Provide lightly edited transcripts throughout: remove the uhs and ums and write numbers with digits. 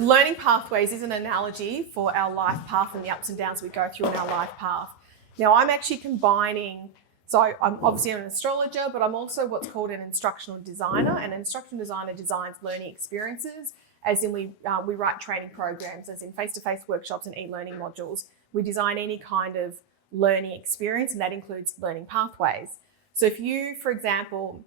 Learning pathways is an analogy for our life path and the ups and downs we go through in our life path. Now, I'm actually combining, so I'm obviously an astrologer, but I'm also what's called an instructional designer. And an instructional designer designs learning experiences, as in we write training programs, as in face-to-face workshops and e-learning modules. We design any kind of learning experience, and that includes learning pathways. So if you, for example,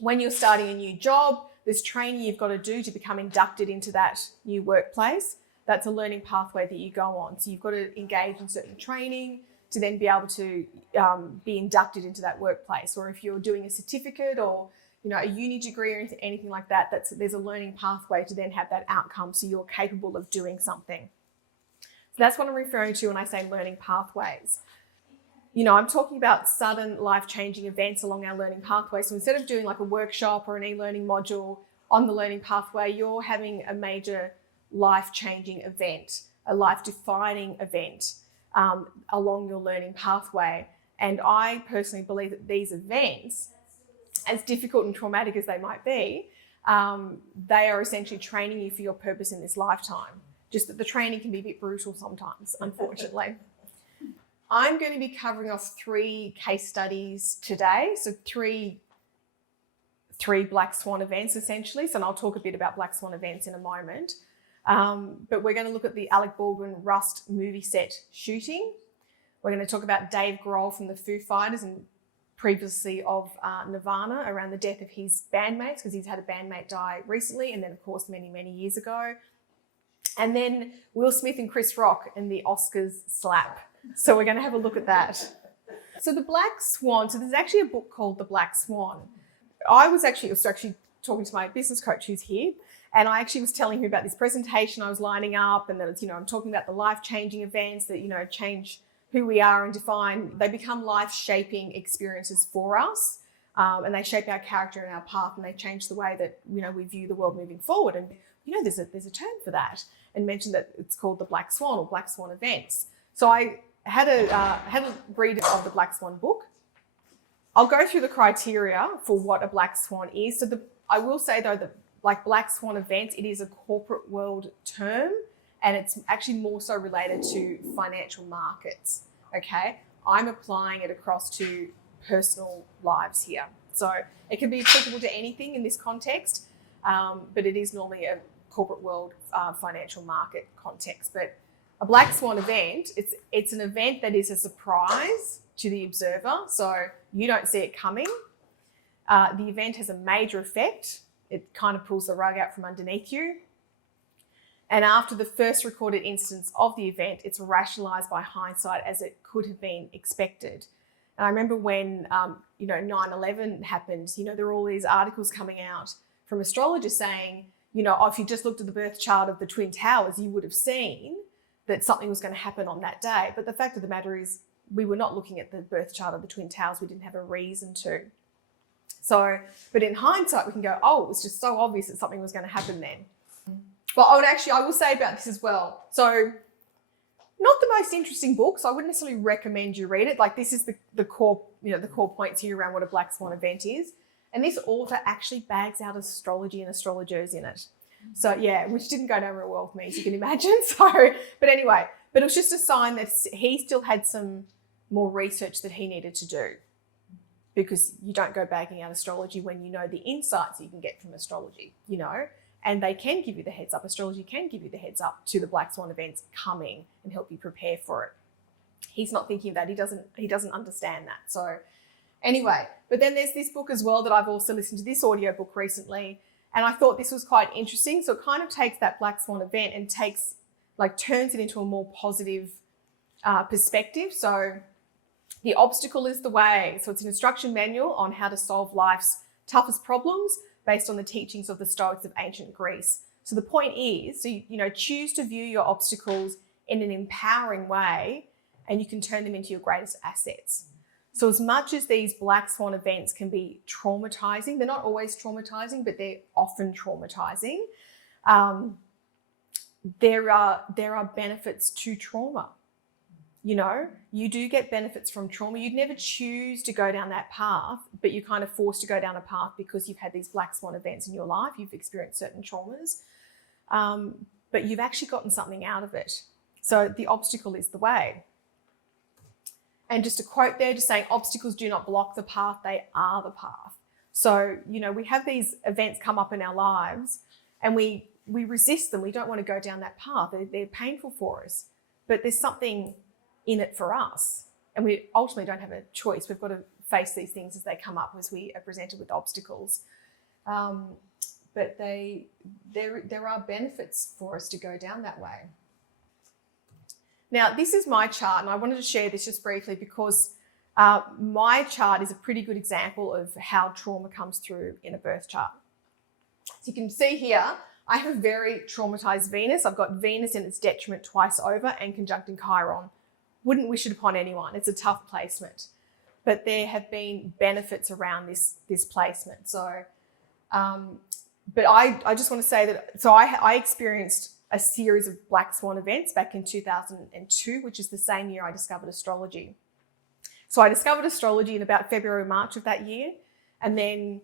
when you're starting a new job, there's training you've got to do to become inducted into that new workplace. That's a learning pathway that you go on. So you've got to engage in certain training to then be able to be inducted into that workplace. Or if you're doing a certificate or a uni degree or anything like that, there's a learning pathway to then have that outcome so you're capable of doing something. So that's what I'm referring to when I say learning pathways. I'm talking about sudden life-changing events along our learning pathway. So instead of doing like a workshop or an e-learning module on the learning pathway, you're having a major life-changing event, a life-defining event along your learning pathway. And I personally believe that these events, as difficult and traumatic as they might be, they are essentially training you for your purpose in this lifetime. Just that the training can be a bit brutal sometimes, unfortunately. I'm going to be covering off 3 case studies today. So three Black Swan events, essentially. So I'll talk a bit about Black Swan events in a moment. But we're going to look at the Alec Baldwin Rust movie set shooting. We're going to talk about Dave Grohl from the Foo Fighters and previously of Nirvana around the death of his bandmates, because he's had a bandmate die recently, and then, of course, many, many years ago. And then Will Smith and Chris Rock and the Oscars slap. So we're going to have a look at that. So the Black Swan, so there's actually a book called The Black Swan. I was actually talking to my business coach who's here, and I actually was telling him about this presentation I was lining up, and that it's, I'm talking about the life-changing events that, change who we are and they become life-shaping experiences for us, and they shape our character and our path, and they change the way that, we view the world moving forward. And, there's a term for that, and mentioned that it's called the Black Swan or Black Swan events. So I had a read of the Black Swan book. I'll go through the criteria for what a Black Swan is. So I will say, though, that like Black Swan events, it is a corporate world term, and it's actually more so related to financial markets, okay? I'm applying it across to personal lives here. So it can be applicable to anything in this context, but it is normally a corporate world financial market context. But a Black Swan event, it's an event that is a surprise to the observer, so you don't see it coming. The event has a major effect. It kind of pulls the rug out from underneath you. And after the first recorded instance of the event, it's rationalised by hindsight as it could have been expected. And I remember when 9/11 happened, there were all these articles coming out from astrologers saying, if you just looked at the birth chart of the Twin Towers, you would have seen that something was going to happen on that day. But the fact of the matter is, we were not looking at the birth chart of the Twin Towers. We didn't have a reason to. So, but in hindsight, we can go, oh, it was just so obvious that something was going to happen then. But I will say about this as well. So, not the most interesting book, so I wouldn't necessarily recommend you read it. Like, this is the core, the core points here around what a Black Swan event is. And this author actually bags out astrology and astrologers in it. So yeah, which didn't go down real well for me, as you can imagine. So, but anyway, but it was just a sign that he still had some more research that he needed to do, because you don't go bagging out astrology when you know the insights you can get from astrology, and they can give you the heads up. Astrology can give you the heads up to the Black Swan events coming and help you prepare for it. He's not thinking of that. He doesn't understand that. So anyway, but then there's this book as well that I've also listened to this audio book recently, and I thought this was quite interesting. So it kind of takes that Black Swan event and turns it into a more positive perspective. So the obstacle is the way. So it's an instruction manual on how to solve life's toughest problems based on the teachings of the Stoics of ancient Greece. So the point is, choose to view your obstacles in an empowering way, and you can turn them into your greatest assets. So as much as these Black Swan events can be traumatizing, they're not always traumatizing, but they're often traumatizing. There are benefits to trauma. You do get benefits from trauma. You'd never choose to go down that path, but you're kind of forced to go down a path because you've had these Black Swan events in your life. You've experienced certain traumas. but you've actually gotten something out of it. So the obstacle is the way. And just a quote there, just saying, obstacles do not block the path, they are the path. So, we have these events come up in our lives and we resist them. We don't want to go down that path. They're painful for us, but there's something in it for us. And we ultimately don't have a choice. We've got to face these things as they come up, as we are presented with obstacles. But there are benefits for us to go down that way. Now, this is my chart, and I wanted to share this just briefly because my chart is a pretty good example of how trauma comes through in a birth chart. So you can see here, I have a very traumatized Venus. I've got Venus in its detriment twice over and conjuncting Chiron. Wouldn't wish it upon anyone. It's a tough placement. But there have been benefits around this placement. So, but I just want to say that, so I experienced a series of Black Swan events back in 2002, which is the same year I discovered astrology. So I discovered astrology in about February, March of that year. And then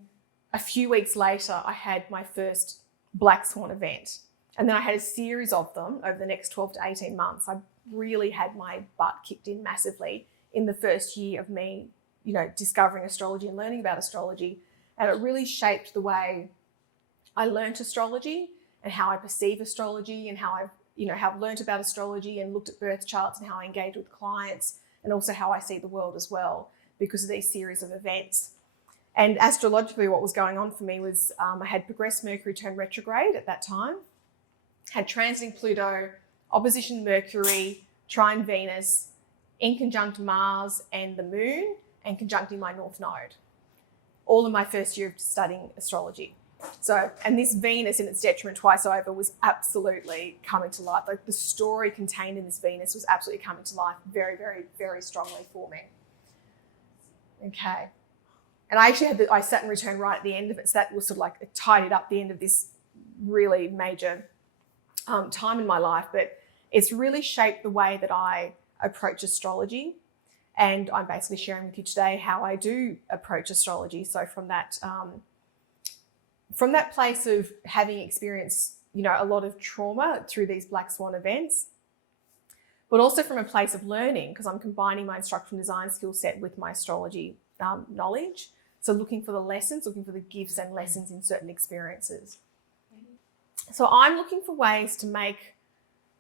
a few weeks later, I had my first Black Swan event. And then I had a series of them over the next 12 to 18 months. I really had my butt kicked in massively in the first year of me, discovering astrology and learning about astrology. And it really shaped the way I learned astrology and how I perceive astrology and how I've learned about astrology and looked at birth charts and how I engage with clients and also how I see the world as well because of these series of events. And astrologically, what was going on for me was I had progressed Mercury turn retrograde at that time, had transiting Pluto, opposition Mercury, trine Venus, in conjunct Mars and the Moon, and conjuncting my North Node, all in my first year of studying astrology. So, and this Venus in its detriment twice over was absolutely coming to life. Like the story contained in this Venus was absolutely coming to life very, very, very strongly for me. Okay. And I actually had I Saturn return right at the end of it. So that was sort of like it tidied up the end of this really major time in my life. But it's really shaped the way that I approach astrology. And I'm basically sharing with you today how I do approach astrology. So from that place of having experienced, a lot of trauma through these Black Swan events, but also from a place of learning, because I'm combining my instructional design skill set with my astrology knowledge. So looking for the lessons, looking for the gifts and lessons in certain experiences. So I'm looking for ways to make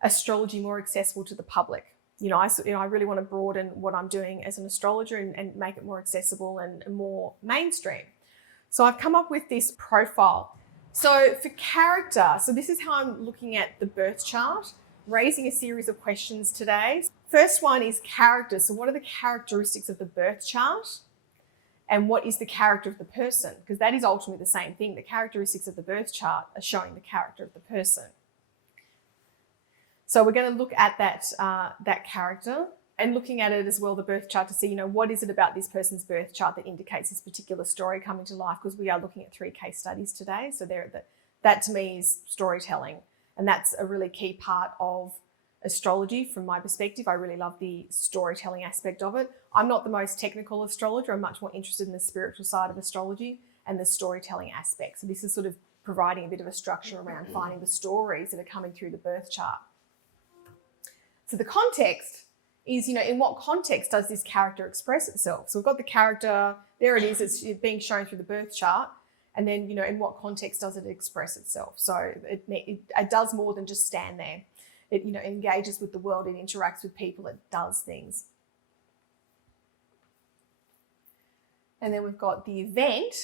astrology more accessible to the public. I really want to broaden what I'm doing as an astrologer and make it more accessible and more mainstream. So I've come up with this profile. So for character, so this is how I'm looking at the birth chart, raising a series of questions today. First one is character. So what are the characteristics of the birth chart? And what is the character of the person? Because that is ultimately the same thing. The characteristics of the birth chart are showing the character of the person. So we're going to look at that character and looking at it as well, the birth chart, to see, what is it about this person's birth chart that indicates this particular story coming to life, because we are looking at 3 case studies today. So that to me is storytelling. And that's a really key part of astrology from my perspective. I really love the storytelling aspect of it. I'm not the most technical astrologer. I'm much more interested in the spiritual side of astrology and the storytelling aspect. So this is sort of providing a bit of a structure around finding the stories that are coming through the birth chart. So the context is, in what context does this character express itself? So we've got the character, there it is, it's being shown through the birth chart. And then, in what context does it express itself? So it does more than just stand there. It, engages with the world, it interacts with people, it does things. And then we've got the event,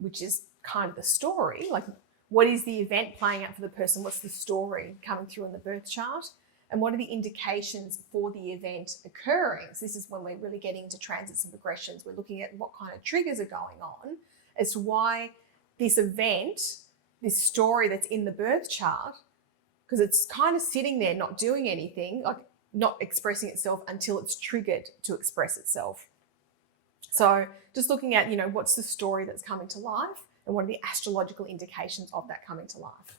which is kind of the story. Like, what is the event playing out for the person? What's the story coming through in the birth chart? And what are the indications for the event occurring? So this is when we're really getting into transits and progressions. We're looking at what kind of triggers are going on as to why this event, this story that's in the birth chart, because it's kind of sitting there not doing anything, like not expressing itself until it's triggered to express itself. So just looking at, what's the story that's coming to life and what are the astrological indications of that coming to life.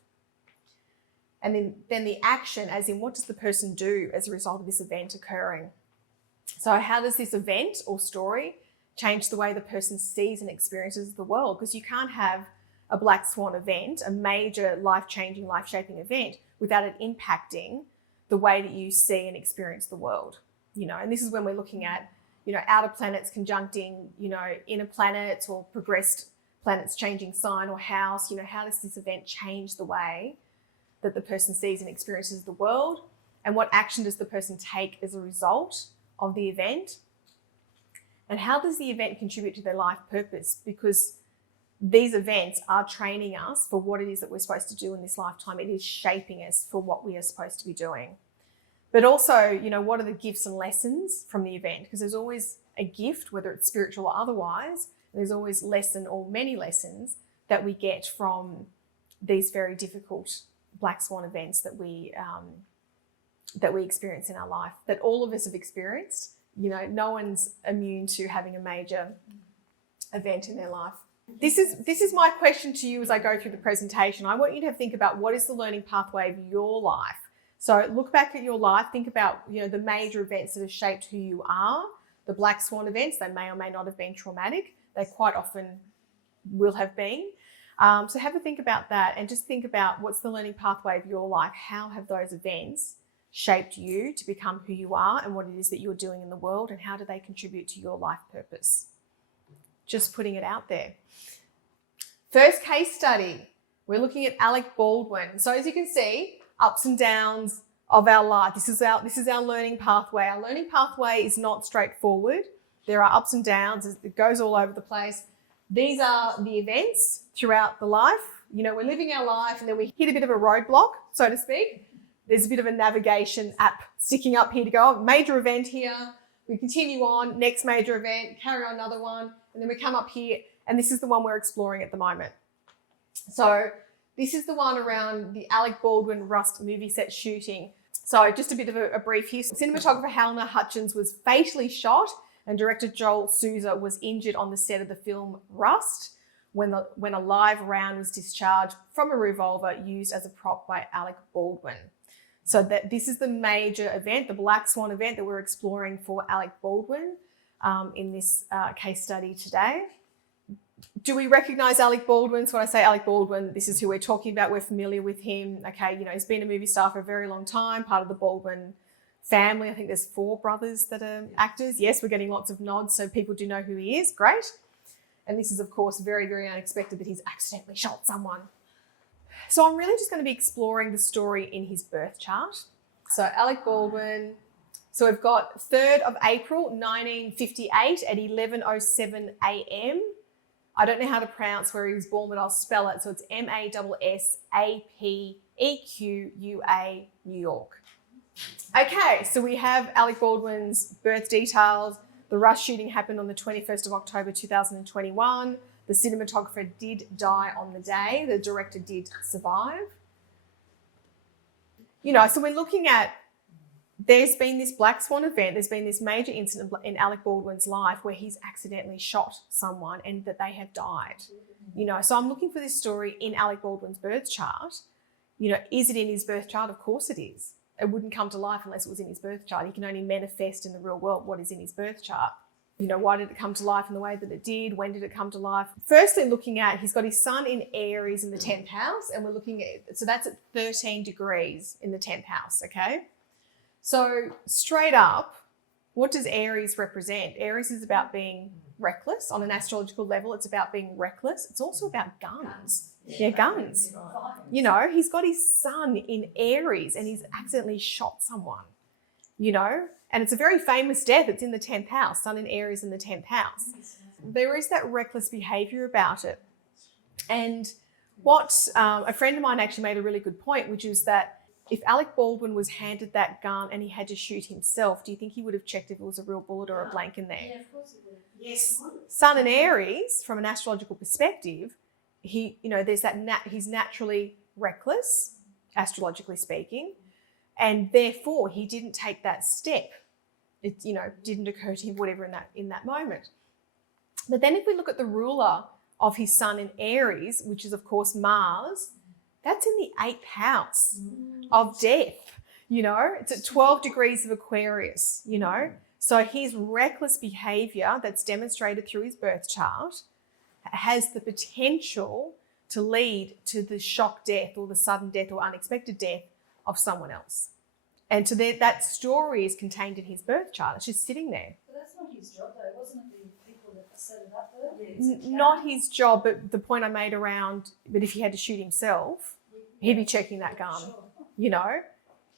And then the action, as in what does the person do as a result of this event occurring? So how does this event or story change the way the person sees and experiences the world? Because you can't have a Black Swan event, a major life-changing, life-shaping event, without it impacting the way that you see and experience the world. And this is when we're looking at, outer planets conjuncting, inner planets, or progressed planets changing sign or house. How does this event change the way that the person sees and experiences the world? And what action does the person take as a result of the event? And how does the event contribute to their life purpose? Because these events are training us for what it is that we're supposed to do in this lifetime. It is shaping us for what we are supposed to be doing. But also, what are the gifts and lessons from the event? Because there's always a gift, whether it's spiritual or otherwise. There's always lesson or many lessons that we get from these very difficult Black Swan events that we experience in our life, that all of us have experienced. No one's immune to having a major event in their life. This is my question to you as I go through the presentation. I want you to think about what is the learning pathway of your life. So look back at your life, think about the major events that have shaped who you are. The Black Swan events, they may or may not have been traumatic. They quite often will have been. So have a think about that, and just think about what's the learning pathway of your life. How have those events shaped you to become who you are and what it is that you're doing in the world, and how do they contribute to your life purpose? Just putting it out there. First case study, we're looking at Alec Baldwin. So as you can see, ups and downs of our life. This is our learning pathway. Our learning pathway is not straightforward. There are ups and downs. It goes all over the place. These are the events throughout the life. We're living our life and then we hit a bit of a roadblock, so to speak. There's a bit of a navigation app sticking up here to go, major event here. We continue on, next major event, carry on another one, and then we come up here, and this is the one we're exploring at the moment. So this is the one around the Alec Baldwin Rust movie set shooting. So just a bit of a brief here. Cinematographer Helena Hutchins was fatally shot, and director Joel Souza was injured on the set of the film Rust when a live round was discharged from a revolver used as a prop by Alec Baldwin. So this is the major event, the Black Swan event that we're exploring for Alec Baldwin in this case study today. Do we recognise Alec Baldwin? So when I say Alec Baldwin, this is who we're talking about. We're familiar with him. Okay, he's been a movie star for a very long time, part of the Baldwin family. I think there's 4 brothers that are actors. Yes, we're getting lots of nods, so people do know who he is. Great. And this is, of course, very, very unexpected that he's accidentally shot someone. So I'm really just going to be exploring the story in his birth chart. So Alec Baldwin. So we've got 3rd of April, 1958 at 11:07 a.m. I don't know how to pronounce where he was born, but I'll spell it. So it's Massapequa, New York. Okay, so we have Alec Baldwin's birth details. The Rust shooting happened on the 21st of October 2021. The cinematographer did die on the day. The director did survive. So we're looking at, there's been this Black Swan event. There's been this major incident in Alec Baldwin's life where he's accidentally shot someone and that they have died. So I'm looking for this story in Alec Baldwin's birth chart. Is it in his birth chart? Of course it is. It wouldn't come to life unless it was in his birth chart. He can only manifest in the real world what is in his birth chart. Why did it come to life in the way that it did? When did it come to life? Firstly, looking at, he's got his sun in Aries in the 10th house, and we're looking at, so that's at 13 degrees in the 10th house, okay? So straight up, what does Aries represent? Aries is about being reckless. On an astrological level, it's about being reckless. It's also about guns. Yeah, guns. He's got his sun in Aries and he's accidentally shot someone, and it's a very famous death. It's in the 10th house, sun in Aries in the 10th house. There is that reckless behaviour about it. And what a friend of mine actually made a really good point, which is that if Alec Baldwin was handed that gun and he had to shoot himself, do you think he would have checked if it was a real bullet or a blank in there? Yeah, of course he would. Yes. Sun in Aries, from an astrological perspective, there's that he's naturally reckless, astrologically speaking, and therefore he didn't take that step. It didn't occur to him, whatever, in that moment. But then if we look at the ruler of his sun in Aries, which is of course Mars, that's in the 8th house of death. It's at 12 degrees of Aquarius. So his reckless behaviour that's demonstrated through his birth chart has the potential to lead to the shock death or the sudden death or unexpected death of someone else. And so that story is contained in his birth chart. It's just sitting there. But that's not his job, though. Wasn't it the people that set it up there? Not his job, but the point I made around, but if he had to shoot himself, he'd be checking that gun, you know.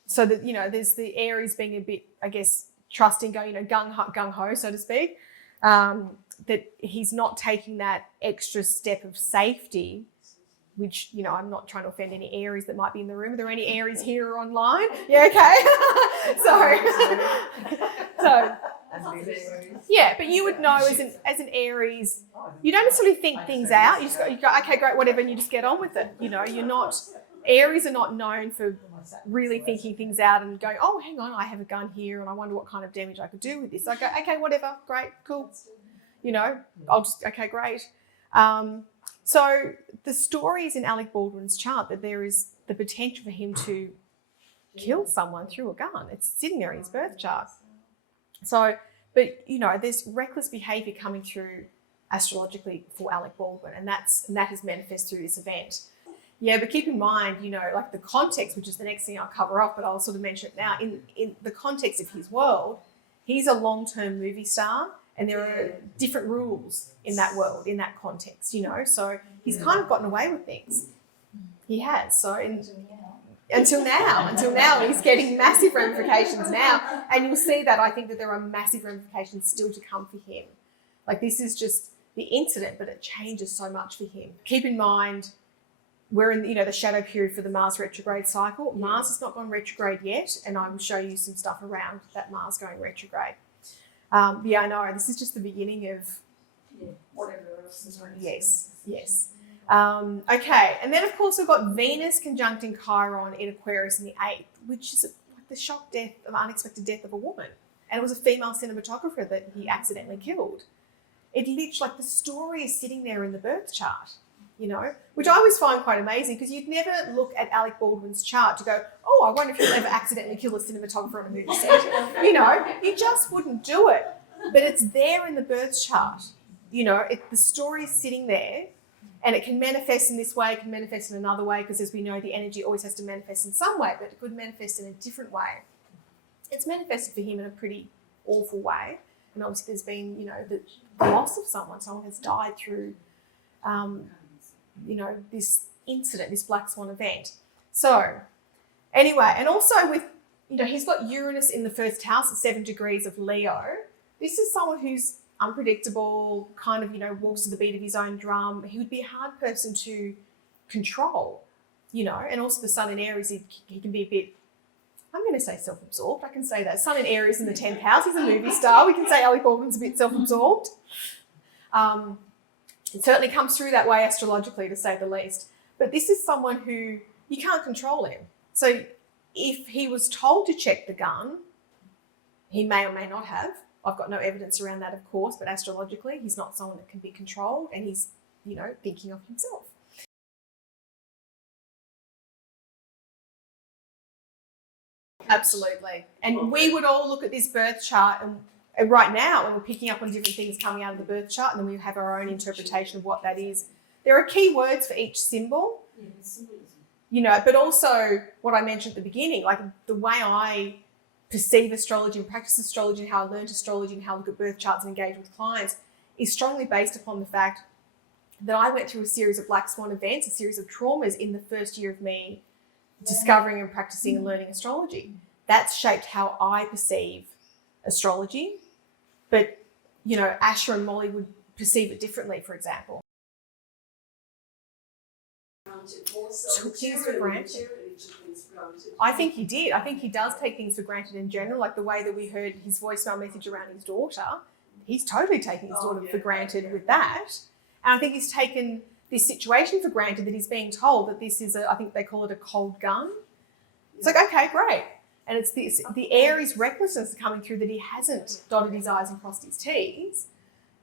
So that, you know, there's the Aries being a bit, I guess, trusting, going, you know, gung-ho, so to speak, that he's not taking that extra step of safety, which, you know, I'm not trying to offend any Aries that might be in the room. Are there any Aries here or online? Yeah, okay. So yeah, but you would know as an Aries, you don't necessarily think things out. You go, okay, great, whatever, and you just get on with it. You know, Aries are not known for really thinking things out and going, oh, hang on, I have a gun here and I wonder what kind of damage I could do with this. I go, okay, whatever, great, cool. You know, okay, great. So the story is in Alec Baldwin's chart that there is the potential for him to kill someone through a gun. It's sitting there in his birth chart. So, but, you know, there's reckless behaviour coming through astrologically for Alec Baldwin, and that has manifested through this event. Yeah, but keep in mind, you know, like the context, which is the next thing I'll cover off, but I'll sort of mention it now. In the context of his world, he's a long-term movie star, and there are different rules in that world, in that context, you know. So he's kind of gotten away with things. He has. So until now, he's getting massive ramifications now. And you'll see that I think that there are massive ramifications still to come for him. Like, this is just the incident, but it changes so much for him. Keep in mind, we're in, you know, the shadow period for the Mars retrograde cycle. Mars has not gone retrograde yet, and I will show you some stuff around that Mars going retrograde. Yeah, I know. This is just the beginning of whatever else is going on. Yes. Okay, and then of course we've got Venus conjuncting Chiron in Aquarius in the 8th, which is like the shock death, of unexpected death of a woman. And it was a female cinematographer that he accidentally killed. It literally, like, the story is sitting there in the birth chart, you know, which I always find quite amazing, because you'd never look at Alec Baldwin's chart to go, oh, I wonder if he'll ever accidentally kill a cinematographer on a movie set. You know, you just wouldn't do it. But it's there in the birth chart. You know, the story is sitting there, and it can manifest in this way, it can manifest in another way, because as we know, the energy always has to manifest in some way, but it could manifest in a different way. It's manifested for him in a pretty awful way. And obviously there's been, you know, the loss of someone. Someone has died through, you know, this incident, this Black Swan event. So anyway, and also with, you know, he's got Uranus in the first house at 7 degrees of Leo. This is someone who's unpredictable, kind of, you know, walks to the beat of his own drum. He would be a hard person to control, you know, and also the Sun in Aries, he can be a bit, I'm going to say self-absorbed. I can say that. Sun in Aries in the 10th house. He's a movie star. We can say Alec Baldwin's a bit self-absorbed. It certainly comes through that way astrologically, to say the least. But this is someone who you can't control him. So if he was told to check the gun, he may or may not have. I've got no evidence around that, of course, but astrologically, he's not someone that can be controlled, and he's, you know, thinking of himself. Absolutely. And we would all look at this birth chart and right now, and we're picking up on different things coming out of the birth chart, and then we have our own interpretation of what that is. There are key words for each symbol, you know, but also what I mentioned at the beginning, like the way I perceive astrology and practice astrology and how I learned astrology and how I look at birth charts and engage with clients is strongly based upon the fact that I went through a series of Black Swan events, a series of traumas in the first year of me discovering and practicing and learning astrology. That's shaped how I perceive astrology. But, you know, Asher and Molly would perceive it differently, for example. Took things for granted. I think he did. I think he does take things for granted in general, like the way that we heard his voicemail message around his daughter. He's totally taking his daughter for granted with that. And I think he's taken this situation for granted, that he's being told that this is I think they call it a cold gun. It's like, okay, great. And it's the Aries recklessness coming through, that he hasn't dotted his I's and crossed his T's,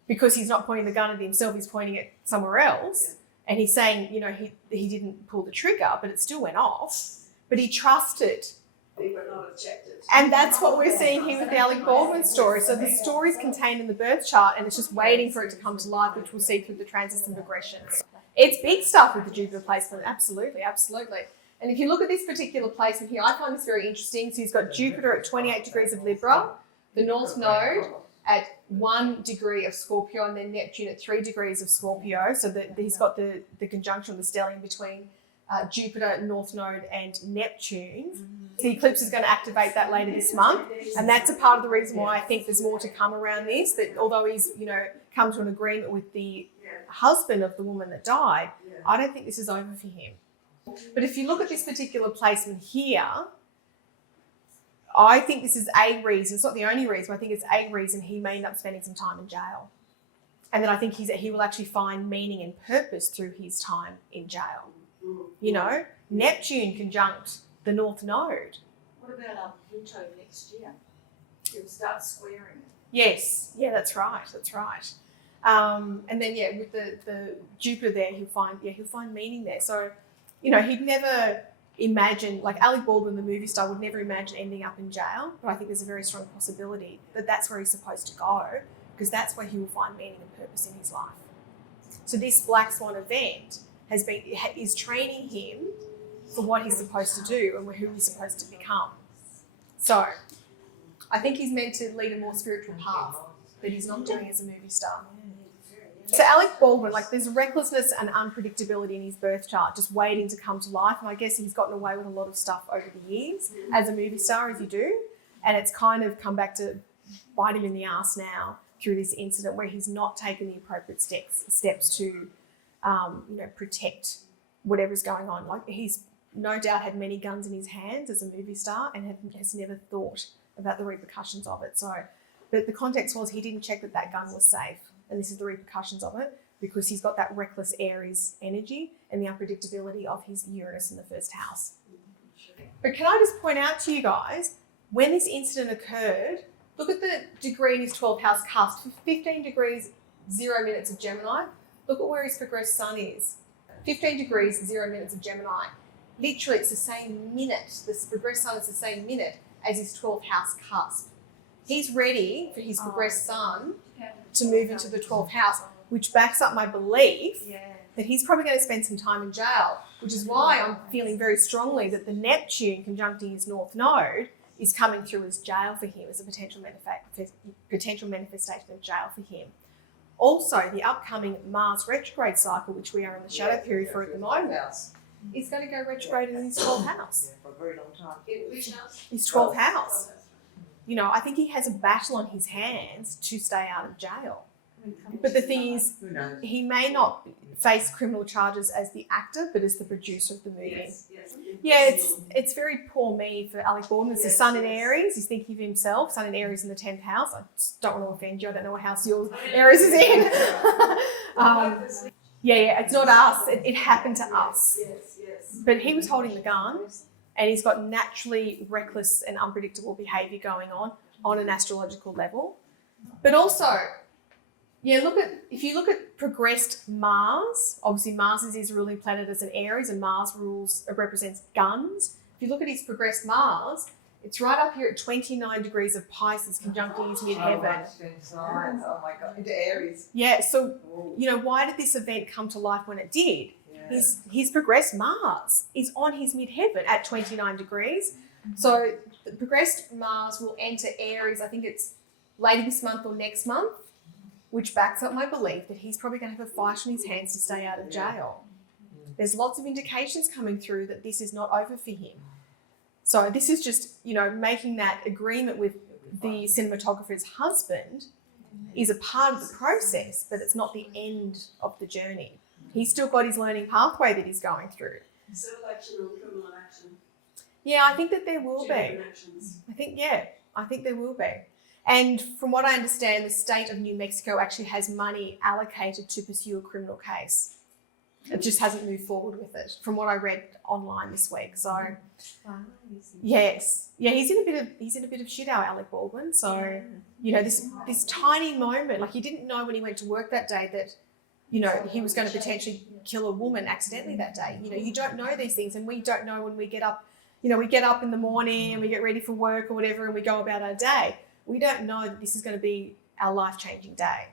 because he's not pointing the gun at himself, he's pointing it somewhere else. And he's saying, you know, he didn't pull the trigger, but it still went off. But he trusted. He would not have checked it. And that's what we're seeing here with the Alec Baldwin story. So the story is contained in the birth chart, and it's just waiting for it to come to life, which we'll see through the transits and progressions. It's big stuff with the Jupiter placement, absolutely, absolutely. And if you look at this particular placement here, I find this very interesting. So he's got Jupiter at 28 degrees of Libra, the North Node at 1 degree of Scorpio, and then Neptune at 3 degrees of Scorpio. So that he's got the conjunction, the stellium between Jupiter, North Node, and Neptune. The eclipse is going to activate that later this month, and that's a part of the reason why I think there's more to come around this. That although he's, come to an agreement with the husband of the woman that died, I don't think this is over for him. But if you look at this particular placement here, I think this is a reason. It's not the only reason, but I think it's a reason he may end up spending some time in jail. And then I think he will actually find meaning and purpose through his time in jail. Neptune conjunct the North Node. What about Pluto next year? He'll start squaring it. Yes, yeah, that's right. And then with the Jupiter there, he'll find meaning there. So, he'd never imagine, like Alec Baldwin, the movie star, would never imagine ending up in jail. But I think there's a very strong possibility that that's where he's supposed to go, because that's where he will find meaning and purpose in his life. So this Black Swan event is training him for what he's supposed to do and who he's supposed to become. So I think he's meant to lead a more spiritual path that he's not doing as a movie star. So Alec Baldwin, there's recklessness and unpredictability in his birth chart, just waiting to come to life. And I guess he's gotten away with a lot of stuff over the years as a movie star, as you do. And it's kind of come back to bite him in the ass now through this incident where he's not taken the appropriate steps to, protect whatever's going on. He's no doubt had many guns in his hands as a movie star and has never thought about the repercussions of it. But the context was he didn't check that gun was safe. And this is the repercussions of it, because he's got that reckless Aries energy and the unpredictability of his Uranus in the first house. But can I just point out to you guys, when this incident occurred, look at the degree in his 12th house cusp, 15 degrees, 0 minutes of Gemini. Look at where his progressed sun is. 15 degrees, 0 minutes of Gemini. Literally, it's the same minute. This progressed sun is the same minute as his 12th house cusp. He's ready for his progressed sun to move into the 12th house, which backs up my belief that he's probably going to spend some time in jail, which is why I'm feeling very strongly that the Neptune conjuncting his North Node is coming through as jail for him, as a potential manifestation of jail for him. Also, the upcoming Mars retrograde cycle, which we are in the shadow period for at the moment, is going to go retrograde in his 12th house. For a very long time. In which house? His 12th house. I think he has a battle on his hands to stay out of jail. But the thing is, he may not face criminal charges as the actor, but as the producer of the movie. It's very poor me for Alec Baldwin. It's the sun in Aries. He's thinking of himself. Sun in Aries in the 10th house. I just don't want to offend you. I don't know what house your Aries is in. It's not us. It happened to us. But he was holding the gun, and he's got naturally reckless and unpredictable behaviour going on an astrological level. But also, if you look at progressed Mars, obviously Mars is his ruling planet as an Aries, and Mars represents guns. If you look at his progressed Mars, it's right up here at 29 degrees of Pisces conjuncting his midheaven. Oh my God, into Aries. Yeah, so, why did this event come to life when it did? His progressed Mars is on his midheaven at 29 degrees. So the progressed Mars will enter Aries, I think it's later this month or next month, which backs up my belief that he's probably going to have a fight on his hands to stay out of jail. There's lots of indications coming through that this is not over for him. So this is just, making that agreement with the cinematographer's husband is a part of the process, but it's not the end of the journey. He's still got his learning pathway that he's going through. Civil action or criminal action? Yeah, I think that there will be. Actions. I think there will be. And from what I understand, the state of New Mexico actually has money allocated to pursue a criminal case. It just hasn't moved forward with it, from what I read online this week. So, yes, he's in a bit of shit out, Alec Baldwin. So, this tiny moment, he didn't know when he went to work that day that, he was going to potentially kill a woman accidentally that day. You don't know these things, and we don't know when we get up. We get up in the morning and we get ready for work or whatever, and we go about our day. We don't know that this is going to be our life-changing day.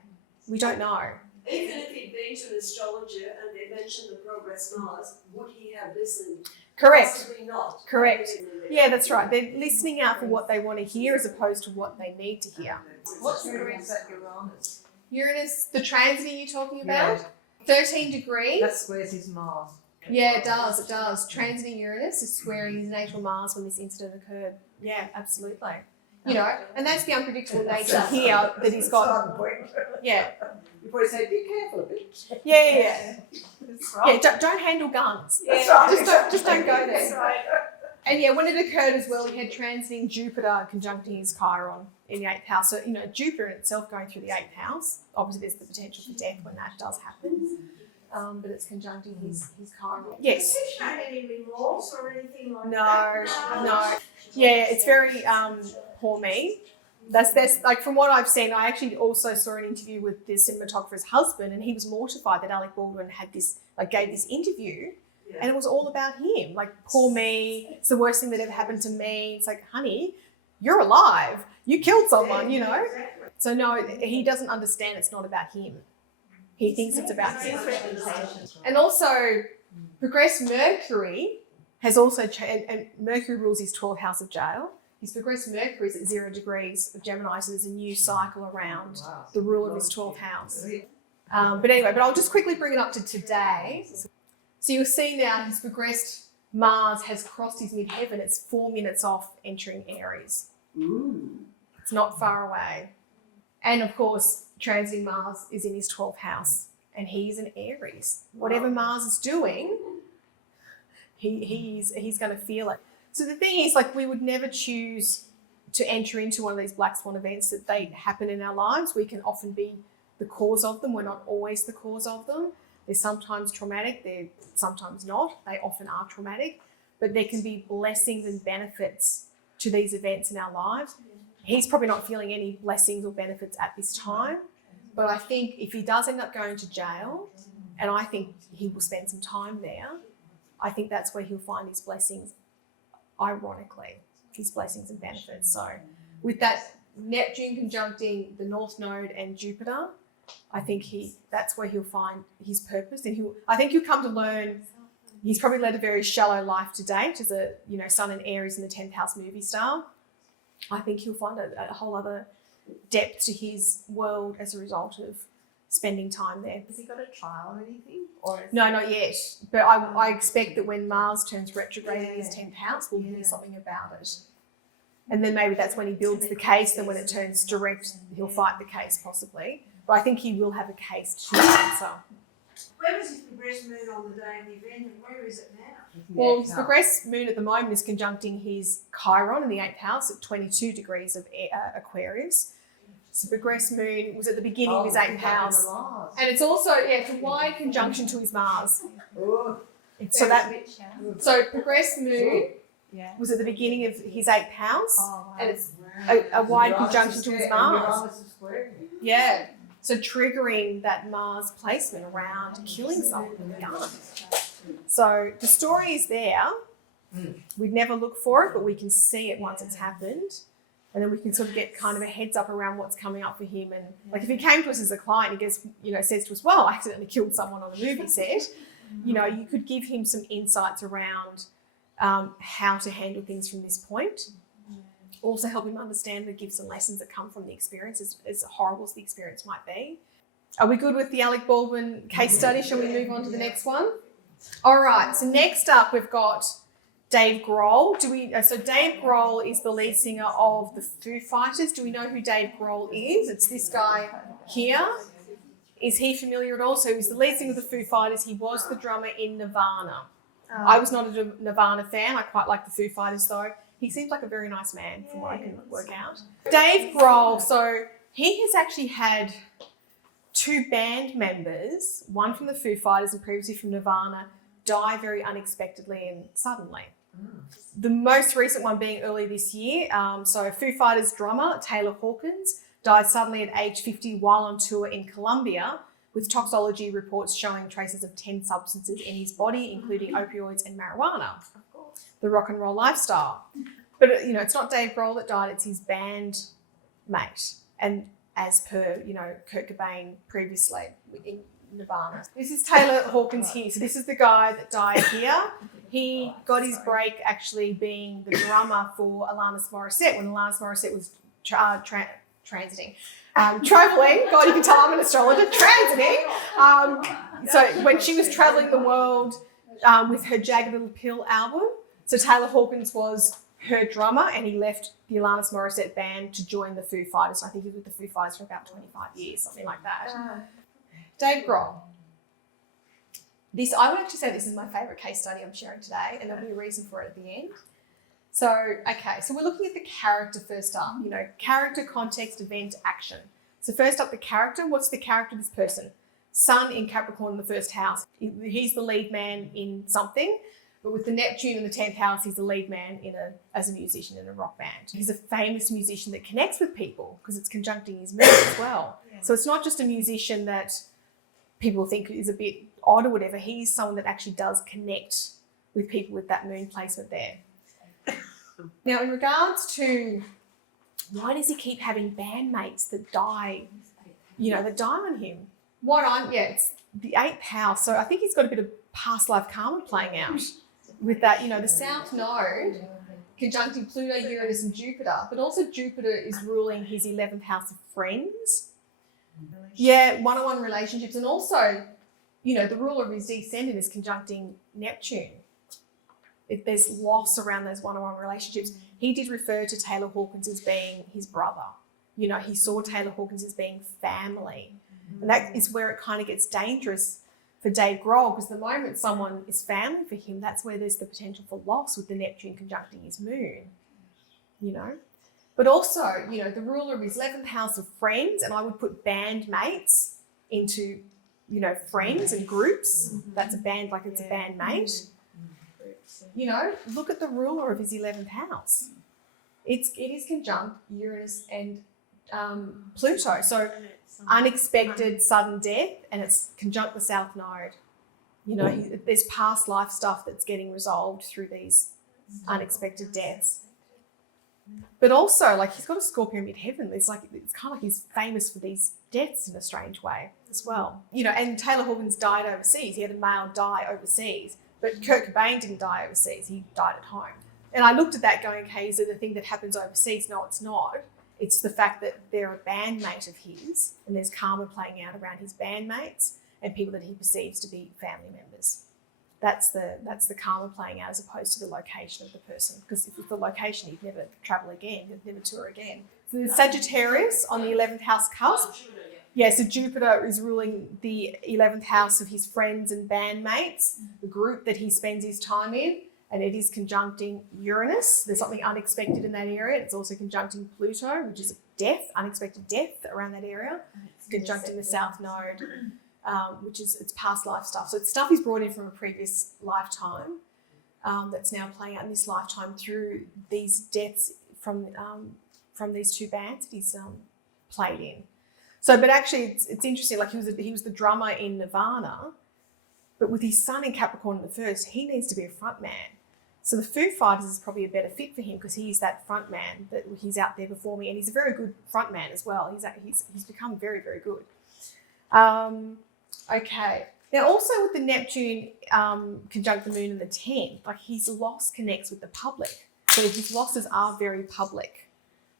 We don't know. Even if he'd been to an astrologer and they'd mentioned the progress Mars, would he have listened? Correct. Possibly not. Correct. Yeah, that's right. They're listening out for what they want to hear as opposed to what they need to hear. What's degrees at Uranus? Uranus, the transiting you're talking about? 13 degrees. That squares his Mars. Yeah, it does. It does. Transiting Uranus is squaring his natal Mars when this incident occurred. Yeah, absolutely. You know, and that's the unpredictable nature here that he's got. Yeah. You probably say, be careful a bit. Yeah. That's Yeah, don't handle guns. That's right. Just don't go there. That's right. And yeah, when it occurred as well, he had transiting Jupiter conjuncting his Chiron in the 8th house. So, you know, Jupiter in itself going through the 8th house, obviously there's the potential for death when that does happen. But it's conjuncting his Chiron. Yes. Has he shown any remorse or anything like No, that? no. Yeah, it's very poor me. That's like from what I've seen. I actually also saw an interview with the cinematographer's husband, and he was mortified that Alec Baldwin had this, like, gave this interview, and it was all about him. Like, poor me. It's the worst thing that ever happened to me. It's like, honey, you're alive. You killed someone, you know. So no, he doesn't understand. It's not about him. He thinks it's about him. And also, progressed Mercury has also and Mercury rules his 12th house of jail. His progressed Mercury is at 0 degrees of Gemini, so there's a new cycle around the rule of his 12th house. But anyway, I'll just quickly bring it up to today. So you'll see now his progressed Mars has crossed his midheaven. It's 4 minutes off entering Aries. It's not far away. And of course, transiting Mars is in his 12th house, and he's an Aries. Whatever Mars is doing, he's going to feel it. So the thing is, like, we would never choose to enter into one of these Black Swan events that they happen in our lives. We can often be the cause of them. We're not always the cause of them. They're sometimes traumatic. They're sometimes not. They often are traumatic. But there can be blessings and benefits to these events in our lives. He's probably not feeling any blessings or benefits at this time. But I think if he does end up going to jail, and I think he will spend some time there, I think that's where he'll find his blessings, ironically, his blessings and benefits. So with that Neptune conjuncting the North Node and Jupiter, I think that's where he'll find his purpose. And I think he'll come to learn. He's probably led a very shallow life to date as a, you know, Sun in Aries in the 10th house movie star. I think he'll find a whole other depth to his world as a result of spending time there. Has he got a trial or anything? Or No, not yet. But I expect that when Mars turns retrograde in his 10th house, we'll hear something about it. And then maybe that's when he builds the case. Then when it turns direct, he'll fight the case possibly. But I think he will have a case to answer. Where was his progressed moon on the day of the event, and where is it now? Well, his progressed moon at the moment is conjuncting his Chiron in the 8th house at 22 degrees of Aquarius. So progressed moon was at the beginning of his 8th house. And it's also, it's a wide conjunction to his Mars. So progressed moon was at the beginning of his 8th house, and it's a wide conjunction to his Mars. Yeah. So triggering that Mars placement around killing someone with a gun. So the story is there. We'd never look for it, but we can see it once it's happened. And then we can sort of get kind of a heads up around what's coming up for him. And like if he came to us as a client, he gets, you know, says to us, well, I accidentally killed someone on a movie set. You know, you could give him some insights around how to handle things from this point. Also help him understand the gifts and lessons that come from the experience, as horrible as the experience might be. Are we good with the Alec Baldwin case study? Shall we move on to the next one? All right, so next up we've got Dave Grohl. So Dave Grohl is the lead singer of the Foo Fighters. Do we know who Dave Grohl is? It's this guy here. Is he familiar at all? So he's the lead singer of the Foo Fighters. He was the drummer in Nirvana. I was not a Nirvana fan. I quite like the Foo Fighters though. He seems like a very nice man from what I can work out. Dave Grohl, so he has actually had 2 band members, one from the Foo Fighters and previously from Nirvana, die very unexpectedly and suddenly. The most recent one being early this year. So Foo Fighters drummer Taylor Hawkins died suddenly at age 50 while on tour in Colombia, with toxicology reports showing traces of 10 substances in his body, including opioids and marijuana. The rock and roll lifestyle. But, you know, it's not Dave Grohl that died, it's his band mate. And as per, you know, Kurt Cobain previously, Nirvana. This is Taylor Hawkins here. So this is the guy that died here. He got his break actually being the drummer for Alanis Morissette when Alanis Morissette was transiting. Traveling, God, you can tell I'm an astrologer, transiting. So when she was traveling the world with her Jagged Little Pill album, so Taylor Hawkins was her drummer and he left the Alanis Morissette band to join the Foo Fighters. I think he was with the Foo Fighters for about 25 years, something like that. Dave Grohl. I would actually say this is my favourite case study I'm sharing today, and there'll be a reason for it at the end. So, okay, so we're looking at the character first up, character, context, event, action. So first up, the character. What's the character of this person? Sun in Capricorn in the first house. He's the lead man in something, but with the Neptune in the 10th house, he's the lead man as a musician in a rock band. He's a famous musician that connects with people because it's conjuncting his moon as well. Yeah. So it's not just a musician that people think is a bit odd or whatever. He's someone that actually does connect with people with that moon placement there. Now, in regards to why does he keep having bandmates that die, that die on him? It's the 8th house. So I think he's got a bit of past life karma playing out with that, the South Node conjuncting Pluto, Uranus and Jupiter, but also Jupiter is ruling his 11th house of friends. Yeah, one-on-one relationships, and also, the ruler of his descendant is conjuncting Neptune. There's loss around those one-on-one relationships. He did refer to Taylor Hawkins as being his brother. He saw Taylor Hawkins as being family. And that is where it kind of gets dangerous for Dave Grohl, because the moment someone is family for him, that's where there's the potential for loss with the Neptune conjuncting his moon, But also, the ruler of his 11th house of friends, and I would put bandmates into, friends and groups. That's a band, like it's a bandmate. Look at the ruler of his 11th house. It is conjunct Uranus and Pluto. So unexpected sudden death, and it's conjunct the South Node. There's past life stuff that's getting resolved through these unexpected deaths. But also, he's got a Scorpio midheaven. It's kind of like he's famous for these deaths in a strange way as well. And Taylor Hawkins died overseas. He had a male die overseas. But Kurt Cobain didn't die overseas. He died at home. And I looked at that going, okay, is it the thing that happens overseas? No, it's not. It's the fact that they're a bandmate of his and there's karma playing out around his bandmates and people that he perceives to be family members. That's the karma playing out as opposed to the location of the person. Because if it's the location, he'd never travel again. He'd never tour again. So the Sagittarius on the 11th house cusp. Yeah, so Jupiter is ruling the 11th house of his friends and bandmates, the group that he spends his time in, and it is conjuncting Uranus. There's something unexpected in that area. It's also conjuncting Pluto, which is death, unexpected death around that area. It's conjuncting the South Node, which is it's past life stuff. So it's stuff he's brought in from a previous lifetime that's now playing out in this lifetime through these deaths from these two bands that he's played in. So, but actually, it's interesting. He was the drummer in Nirvana, but with his son in Capricorn in the first, he needs to be a front man. So the Foo Fighters is probably a better fit for him because he's that front man that he's out there performing, and he's a very good front man as well. He's become very, very good. Okay. Now, also with the Neptune conjunct the moon in the 10th, his loss connects with the public. So his losses are very public,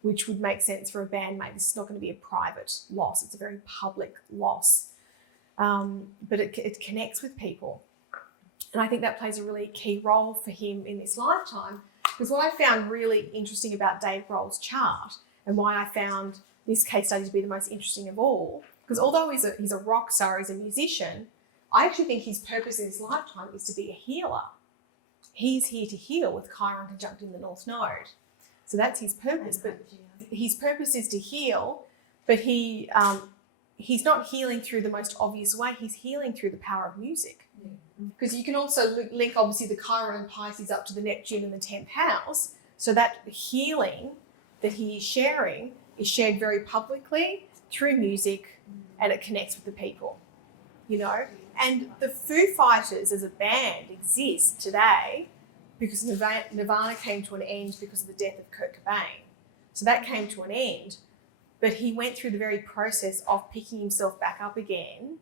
which would make sense for a bandmate. This is not going to be a private loss. It's a very public loss. But it connects with people. And I think that plays a really key role for him in this lifetime. Because what I found really interesting about Dave Grohl's chart and why I found this case study to be the most interesting of all, because although he's a rock star, he's a musician, I actually think his purpose in his lifetime is to be a healer. He's here to heal with Chiron conjuncting the North Node. So that's his purpose, but his purpose is to heal, but he's not healing through the most obvious way. He's healing through the power of music. Because you can also link, obviously, the Chiron and Pisces up to the Neptune in the 10th house. So that healing that he is sharing is shared very publicly through music, and it connects with the people, And the Foo Fighters as a band exist today because Nirvana came to an end because of the death of Kurt Cobain. So that came to an end, but he went through the very process of picking himself back up again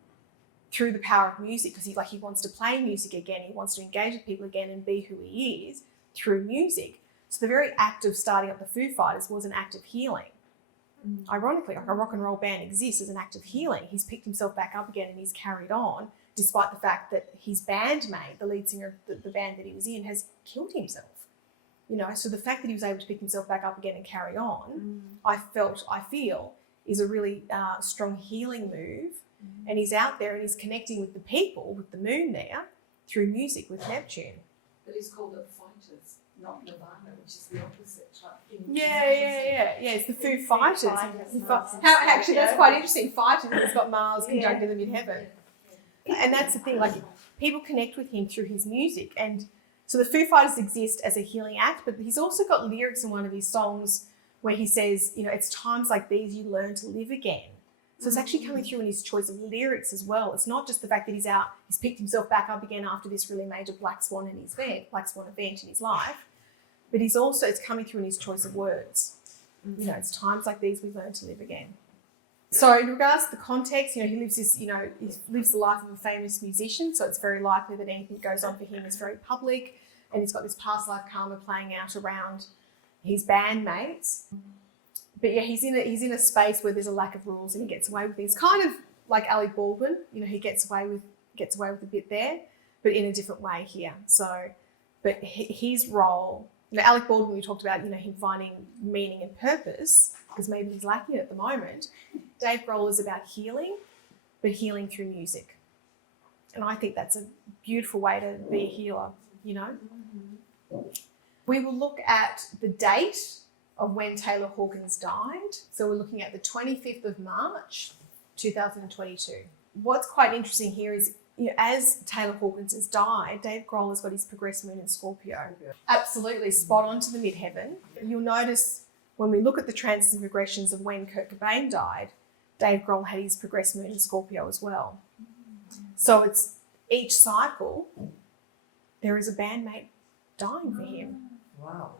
through the power of music, because he wants to play music again. He wants to engage with people again and be who he is through music. So the very act of starting up the Foo Fighters was an act of healing. Ironically, like a rock and roll band exists as an act of healing. He's picked himself back up again and he's carried on, despite the fact that his bandmate, the lead singer of the band that he was in, has killed himself. So the fact that he was able to pick himself back up again and carry on, I feel, is a really strong healing move. And he's out there and he's connecting with the people, with the moon there, through music with Neptune. But he's called it Fighters, not Nirvana, which is the opposite type thing. Yeah. It's the Foo Fighters. Actually, that's quite interesting. Fighters, he's got Mars conjunct in the midheaven. And that's the thing, like, people connect with him through his music. And so the Foo Fighters exist as a healing act, but he's also got lyrics in one of his songs where he says, it's times like these you learn to live again. So it's actually coming through in his choice of lyrics as well. It's not just the fact that he's picked himself back up again after this really major Black Swan event in his life, but it's coming through in his choice of words. It's times like these we learn to live again. So in regards to the context, he lives he lives the life of a famous musician, so it's very likely that anything that goes on for him is very public, and he's got this past life karma playing out around his bandmates. But yeah, he's in a space where there's a lack of rules and he gets away with things. Kind of like Alec Baldwin, he gets away with a bit there, but in a different way here. So, but his role, Alec Baldwin, we talked about, him finding meaning and purpose, because maybe he's lacking it at the moment. Dave Grohl is about healing, but healing through music. And I think that's a beautiful way to be a healer, We will look at the date of when Taylor Hawkins died. So we're looking at the 25th of March, 2022. What's quite interesting here is, as Taylor Hawkins has died, Dave Grohl has got his progressed moon in Scorpio. Absolutely spot on to the midheaven. You'll notice when we look at the transits and progressions of when Kurt Cobain died, Dave Grohl had his progressed moon in Scorpio as well. So it's each cycle, there is a bandmate dying for him. Wow.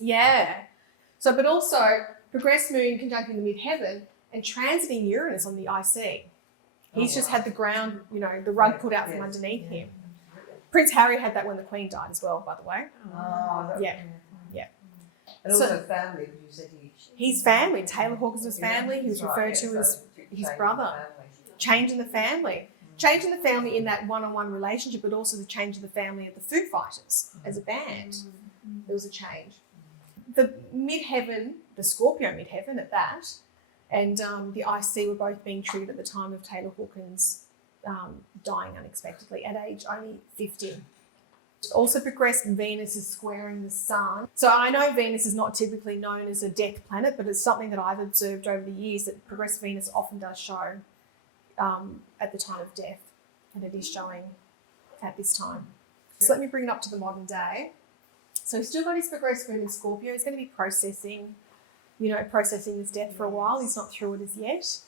Yeah. So, but also progressed moon conjuncting the midheaven and transiting Uranus on the IC. He's just had the ground, the rug pulled out from underneath him. Prince Harry had that when the Queen died as well, by the way. Yeah. And also family, because you said his family, Taylor Hawkins was family. He was referred to as his brother. Changing the family. Changing the family in that one-on-one relationship, but also the change of the family of the Foo Fighters as a band. There was a change. The midheaven, the Scorpio midheaven at that, and the IC were both being triggered at the time of Taylor Hawkins dying unexpectedly at age only 50. Also progressed Venus is squaring the sun. So I know Venus is not typically known as a death planet, but it's something that I've observed over the years that progressed Venus often does show at the time of death, and it is showing at this time. So let me bring it up to the modern day. So he's still got his progressed moon in Scorpio. He's going to be processing this death for a while. He's not through it as yet.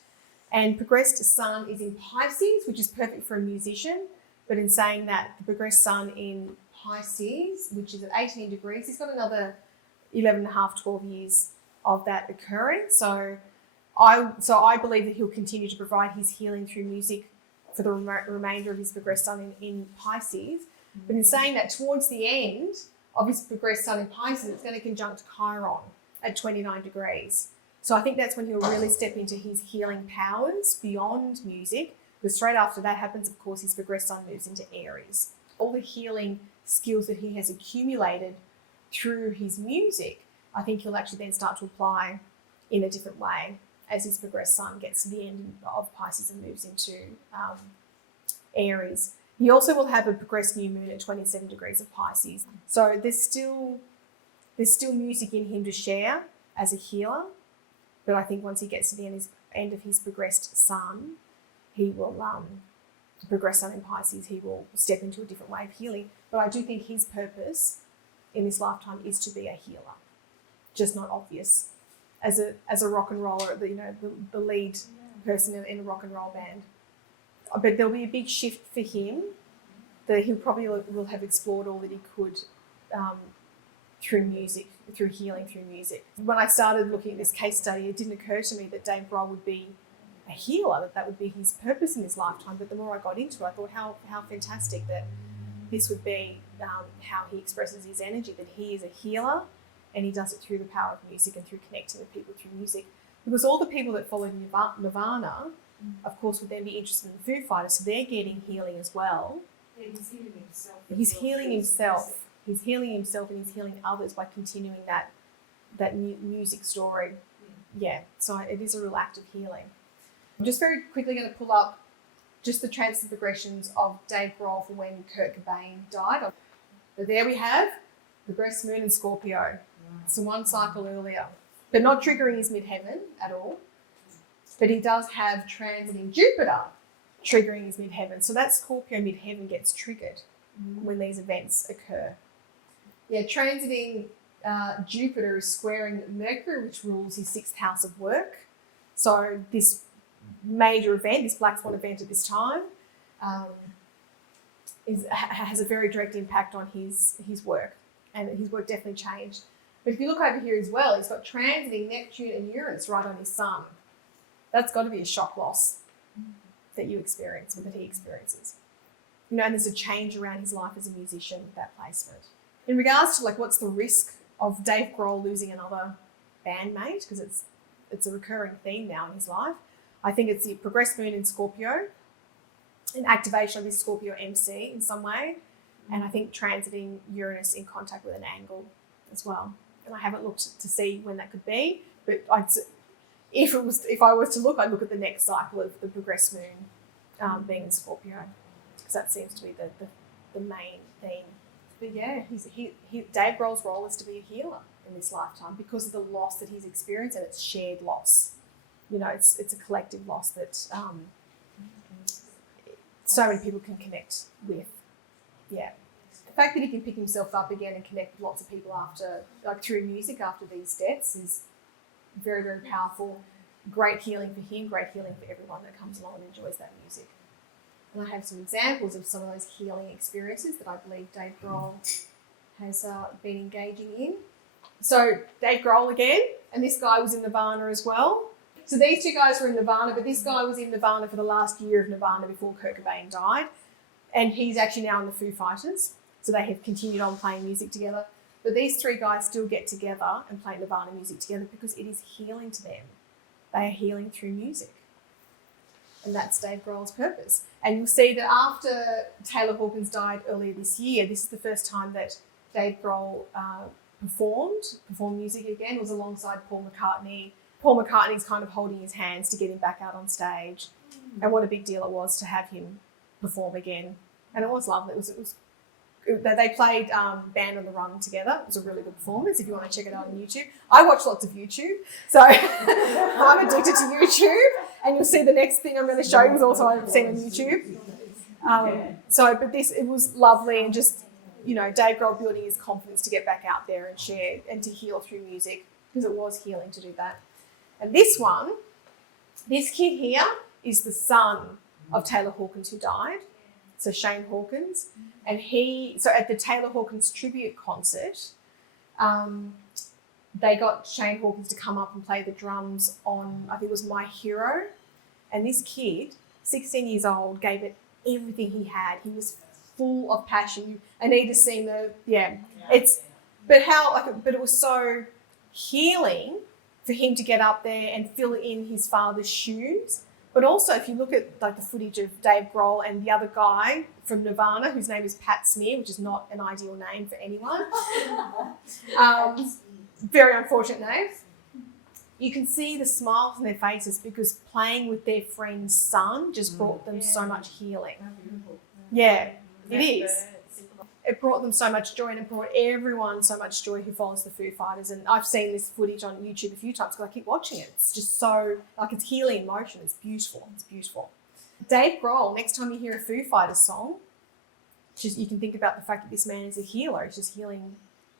And progressed sun is in Pisces, which is perfect for a musician. But in saying that, the progressed sun in Pisces, which is at 18 degrees, he's got another 11 and a half, 12 years of that occurring. So I believe that he'll continue to provide his healing through music for the remainder of his progressed sun in Pisces. But in saying that, towards the end of his progressed sun in Pisces, it's going to conjunct Chiron at 29 degrees. So I think that's when he'll really step into his healing powers beyond music, because straight after that happens, of course, his progressed sun moves into Aries. All the healing skills that he has accumulated through his music, I think he'll actually then start to apply in a different way as his progressed sun gets to the end of Pisces and moves into Aries. He also will have a progressed new moon at 27 degrees of Pisces. So there's still music in him to share as a healer, but I think once he gets to the end of his progressed sun, he will progress sun in Pisces. He will step into a different way of healing. But I do think his purpose in this lifetime is to be a healer, just not obvious as a rock and roller, the lead person in a rock and roll band. But there'll be a big shift for him that he probably will have explored all that he could through music, through healing through music. When I started looking at this case study, it didn't occur to me that Dave Grohl would be a healer, that would be his purpose in this lifetime. But the more I got into it, I thought how fantastic that this would be how he expresses his energy, that he is a healer and he does it through the power of music and through connecting with people through music. Because all the people that followed Nirvana, of course, would then be interested in the Foo Fighters, so they're getting healing as well. Yeah, he's healing himself. He's healing himself. He's healing himself and he's healing others by continuing that music story. Yeah, so it is a real act of healing. I'm just very quickly going to pull up just the trends and progressions of Dave Grohl for when Kurt Cobain died. So there we have progressed moon in Scorpio. So one cycle earlier, but not triggering his midheaven at all. But he does have transiting Jupiter triggering his midheaven. So that Scorpio midheaven gets triggered when these events occur. Yeah, transiting Jupiter is squaring Mercury, which rules his 6th house of work. So this major event, this Black Swan event at this time, has a very direct impact on his work, and his work definitely changed. But if you look over here as well, he's got transiting Neptune and Uranus right on his sun. That's got to be a shock loss that you experience, or that he experiences. You know, and there's a change around his life as a musician with that placement. In regards to what's the risk of Dave Grohl losing another bandmate, because it's a recurring theme now in his life, I think it's the progressed moon in Scorpio, an activation of his Scorpio MC in some way, and I think transiting Uranus in contact with an angle as well. And I haven't looked to see when that could be, but if I was to look, I'd look at the next cycle of the progressed moon being in Scorpio, because that seems to be the main theme. But yeah, Dave Grohl's role is to be a healer in this lifetime because of the loss that he's experienced, and it's shared loss. You know, it's a collective loss that so many people can connect with. Yeah. The fact that he can pick himself up again and connect with lots of people through music after these deaths is very, very powerful. Great healing for him, great healing for everyone that comes along and enjoys that music. And I have some examples of some of those healing experiences that I believe Dave Grohl has been engaging in. So Dave Grohl again, and this guy was in Nirvana as well. So these two guys were in Nirvana, but this guy was in Nirvana for the last year of Nirvana before Kurt Cobain died. And he's actually now in the Foo Fighters. So they have continued on playing music together. But these three guys still get together and play Nirvana music together because it is healing to them. They are healing through music. And that's Dave Grohl's purpose. And you'll see that after Taylor Hawkins died earlier this year, this is the first time that Dave Grohl performed music again. It was alongside Paul McCartney. Paul McCartney's kind of holding his hands to get him back out on stage. And what a big deal it was to have him perform again. And it was lovely. They played Band on the Run together. It was a really good performance if you want to check it out on YouTube. I watch lots of YouTube, so I'm addicted to YouTube. And you'll see the next thing I'm going to show you is also I've seen on YouTube. It was lovely, and just, you know, Dave Grohl building his confidence to get back out there and share and to heal through music, because it was healing to do that. And this kid here is the son of Taylor Hawkins, who died. So Shane Hawkins, and so at the Taylor Hawkins tribute concert, they got Shane Hawkins to come up and play the drums on, I think it was My Hero, and this kid, 16 years old, gave it everything he had. He was full of passion. I need to see but it was so healing for him to get up there and fill in his father's shoes. But also, if you look at the footage of Dave Grohl and the other guy from Nirvana, whose name is Pat Smear, which is not an ideal name for anyone, very unfortunate name, you can see the smiles on their faces because playing with their friend's son just brought them so much healing. Yeah, it is. It brought them so much joy, and it brought everyone so much joy who follows the Foo Fighters. And I've seen this footage on YouTube a few times because I keep watching it. It's just so, it's healing emotion. It's beautiful. It's beautiful. Dave Grohl, next time you hear a Foo Fighters song, you can think about the fact that this man is a healer. He's just healing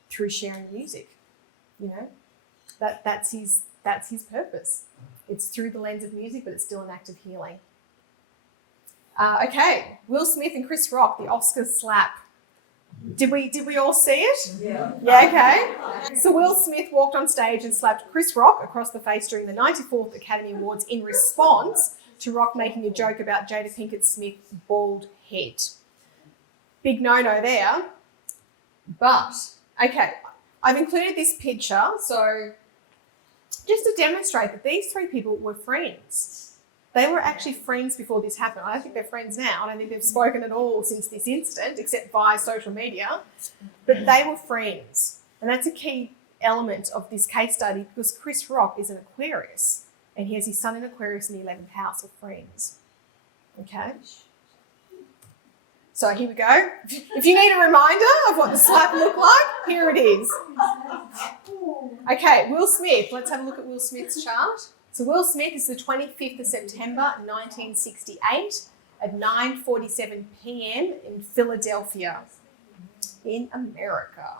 through sharing music. You know, that's his purpose. It's through the lens of music, but it's still an act of healing. Okay, Will Smith and Chris Rock, the Oscar slap. Did we all see it? Yeah. Yeah, okay. So Will Smith walked on stage and slapped Chris Rock across the face during the 94th Academy Awards in response to Rock making a joke about Jada Pinkett Smith's bald head. Big no-no there. But, okay, I've included this picture, so just to demonstrate that these three people were friends. They were actually friends before this happened. I don't think they're friends now. I don't think they've spoken at all since this incident, except via social media. But they were friends. And that's a key element of this case study because Chris Rock is an Aquarius and he has his sun in Aquarius in the 11th house of friends. Okay? So here we go. If you need a reminder of what the slap looked like, here it is. Okay, Will Smith. Let's have a look at Will Smith's chart. So Will Smith is the 25th of September 1968 at 9:47 p.m. in Philadelphia, in America.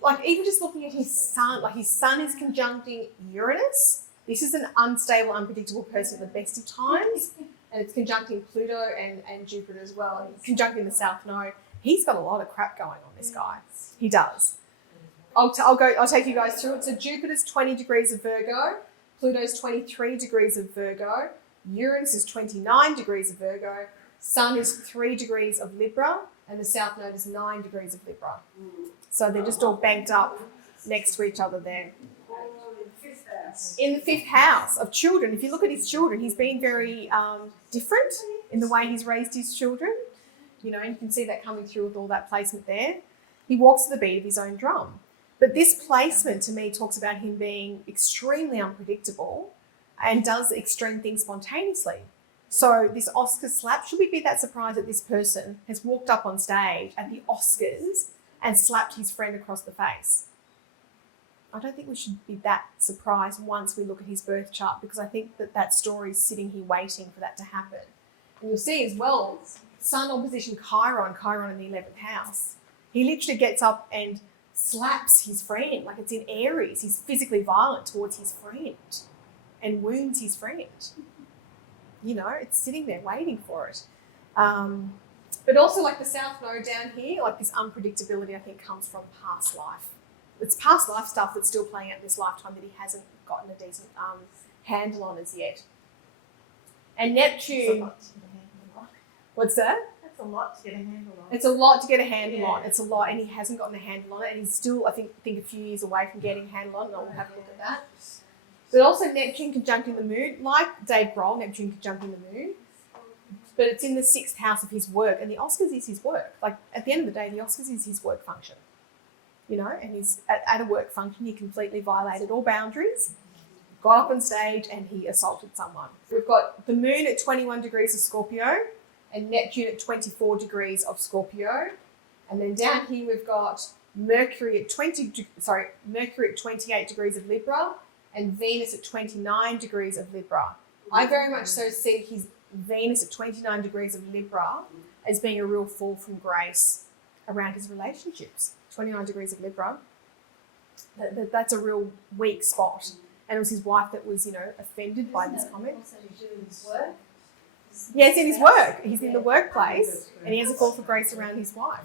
Like even just looking at his sun, like his sun is conjuncting Uranus. This is an unstable, unpredictable person at the best of times. And it's conjuncting Pluto and Jupiter as well. And it's conjuncting the South Node. He's got a lot of crap going on, this guy. He does. I'll take you guys through it. So Jupiter's 20 degrees of Virgo. Pluto's 23 degrees of Virgo. Uranus is 29 degrees of Virgo. Sun is 3 degrees of Libra. And the South Node is 9 degrees of Libra. So they're just all banked up next to each other there. In the 5th house of children, if you look at his children, he's been very different in the way he's raised his children. You know, you can see that coming through with all that placement there. He walks to the beat of his own drum. But this placement to me talks about him being extremely unpredictable and does extreme things spontaneously. So this Oscar slap, should we be that surprised that this person has walked up on stage at the Oscars and slapped his friend across the face? I don't think we should be that surprised once we look at his birth chart because I think that story is sitting here waiting for that to happen. And you'll see as well, Sun opposition Chiron in the 11th house. He literally gets up and slaps his friend, like it's in Aries. He's physically violent towards his friend and wounds his friend. You know, it's sitting there waiting for it. But also like the South Node down here, like this unpredictability I think comes from past life. It's past life stuff that's still playing out this lifetime that he hasn't gotten a decent handle on as yet. And Neptune... What's that? That's a lot to get a handle on. It's a lot to get a handle on. It's a lot, and he hasn't gotten a handle on it, and he's still, I think a few years away from getting a handle on it, and I'll have a look at that. But also Neptune conjuncting the moon, like Dave Grohl, Neptune conjuncting the moon, but it's in the 6th house of his work, and the Oscars is his work. Like, at the end of the day, the Oscars is his work function. You know, and he's at a work function, he completely violated all boundaries, got up on stage, and he assaulted someone. We've got the moon at 21 degrees of Scorpio, and Neptune at 24 degrees of Scorpio. And then down here we've got Mercury at 28 degrees of Libra and Venus at 29 degrees of Libra. I very much so see his Venus at 29 degrees of Libra as being a real fall from grace around his relationships. 29 degrees of Libra. That's a real weak spot. And it was his wife that was, you know, offended by this comment. Also doing his work. Yeah, it's in his work. He's in the workplace, and he has a call for grace around his wife.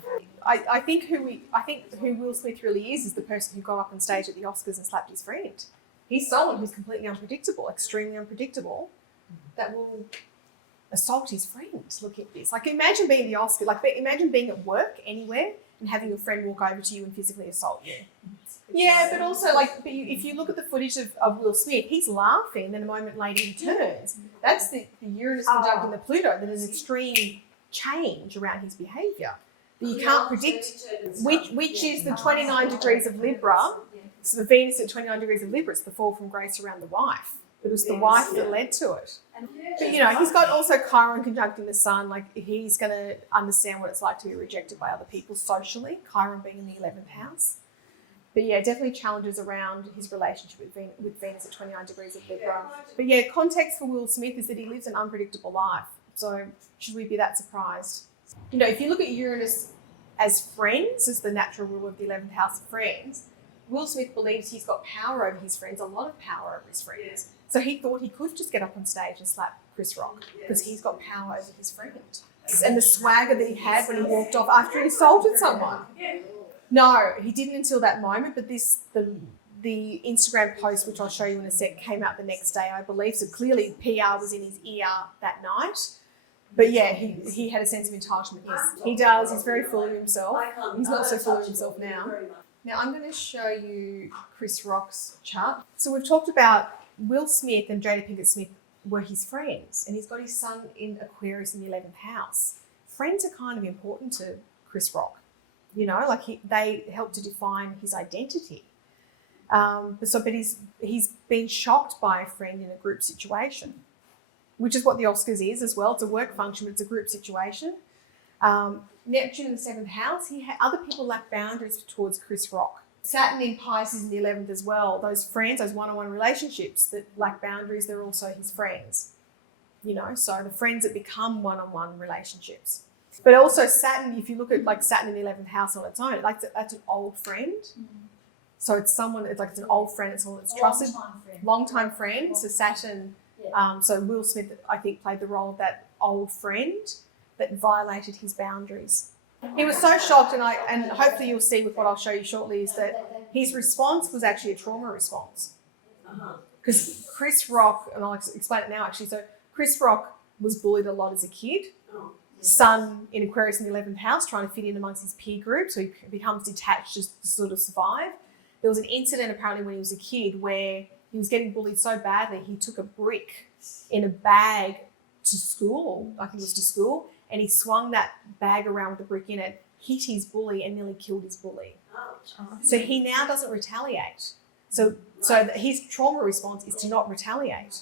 I think who Will Smith really is the person who got up on stage at the Oscars and slapped his friend. He's someone who's completely unpredictable, extremely unpredictable, that will assault his friend. Look at this. Like imagine being the Oscar. Like imagine being at work anywhere and having your friend walk over to you and physically assault you. Yeah, but also if you look at the footage of Will Smith, he's laughing, and then a moment later he turns. That's the Uranus conjuncting the Pluto. That is an extreme change around his behaviour. That you can't predict which is the 29 degrees of Libra. So the Venus at 29 degrees of Libra, it's the fall from grace around the wife. It was the wife that led to it. But you know, he's got also Chiron conjuncting the Sun. Like he's going to understand what it's like to be rejected by other people socially. Chiron being in the 11th house. But yeah, definitely challenges around his relationship with Venus at 29 degrees of Libra. But yeah, context for Will Smith is that he lives an unpredictable life. So should we be that surprised? You know, if you look at Uranus as friends, as the natural ruler of the 11th house of friends, Will Smith believes he's got power over his friends, a lot of power over his friends. So he thought he could just get up on stage and slap Chris Rock because he's got power over his friend. and the swagger that he had when he walked off after he assaulted someone. No, he didn't until that moment, but the Instagram post, which I'll show you in a sec, came out the next day, I believe. So clearly PR was in his ear that night. But yeah, he had a sense of entitlement. Yes, he does. He's very full of himself. He's not so full of himself now. Now I'm going to show you Chris Rock's chart. So we've talked about Will Smith and Jada Pinkett Smith were his friends, and he's got his son in Aquarius in the 11th house. Friends are kind of important to Chris Rock. You know, like they help to define his identity. But he's been shocked by a friend in a group situation, which is what the Oscars is as well. It's a work function, but it's a group situation. Neptune in the 7th house, other people lack boundaries towards Chris Rock. Saturn in Pisces in the 11th as well. Those friends, those one-on-one relationships that lack boundaries, they're also his friends. You know, so the friends that become one-on-one relationships. But also Saturn, if you look at like Saturn in the 11th house on its own, that's an old friend. So it's someone, it's an old friend, it's someone that's trusted, long-time friend. So Saturn, so Will Smith, I think, played the role of that old friend that violated his boundaries. He was so shocked, and hopefully you'll see with what I'll show you shortly, is that his response was actually a trauma response. Because Chris Rock, and I'll explain it now actually, so Chris Rock was bullied a lot as a kid. Sun in Aquarius in the 11th house, trying to fit in amongst his peer group, so he becomes detached just to sort of survive. There was an incident apparently when he was a kid where he was getting bullied so badly he took a brick in a bag to school, I think it was to school, and he swung that bag around with the brick in it, hit his bully and nearly killed his bully. So he now doesn't retaliate. So his trauma response is to not retaliate.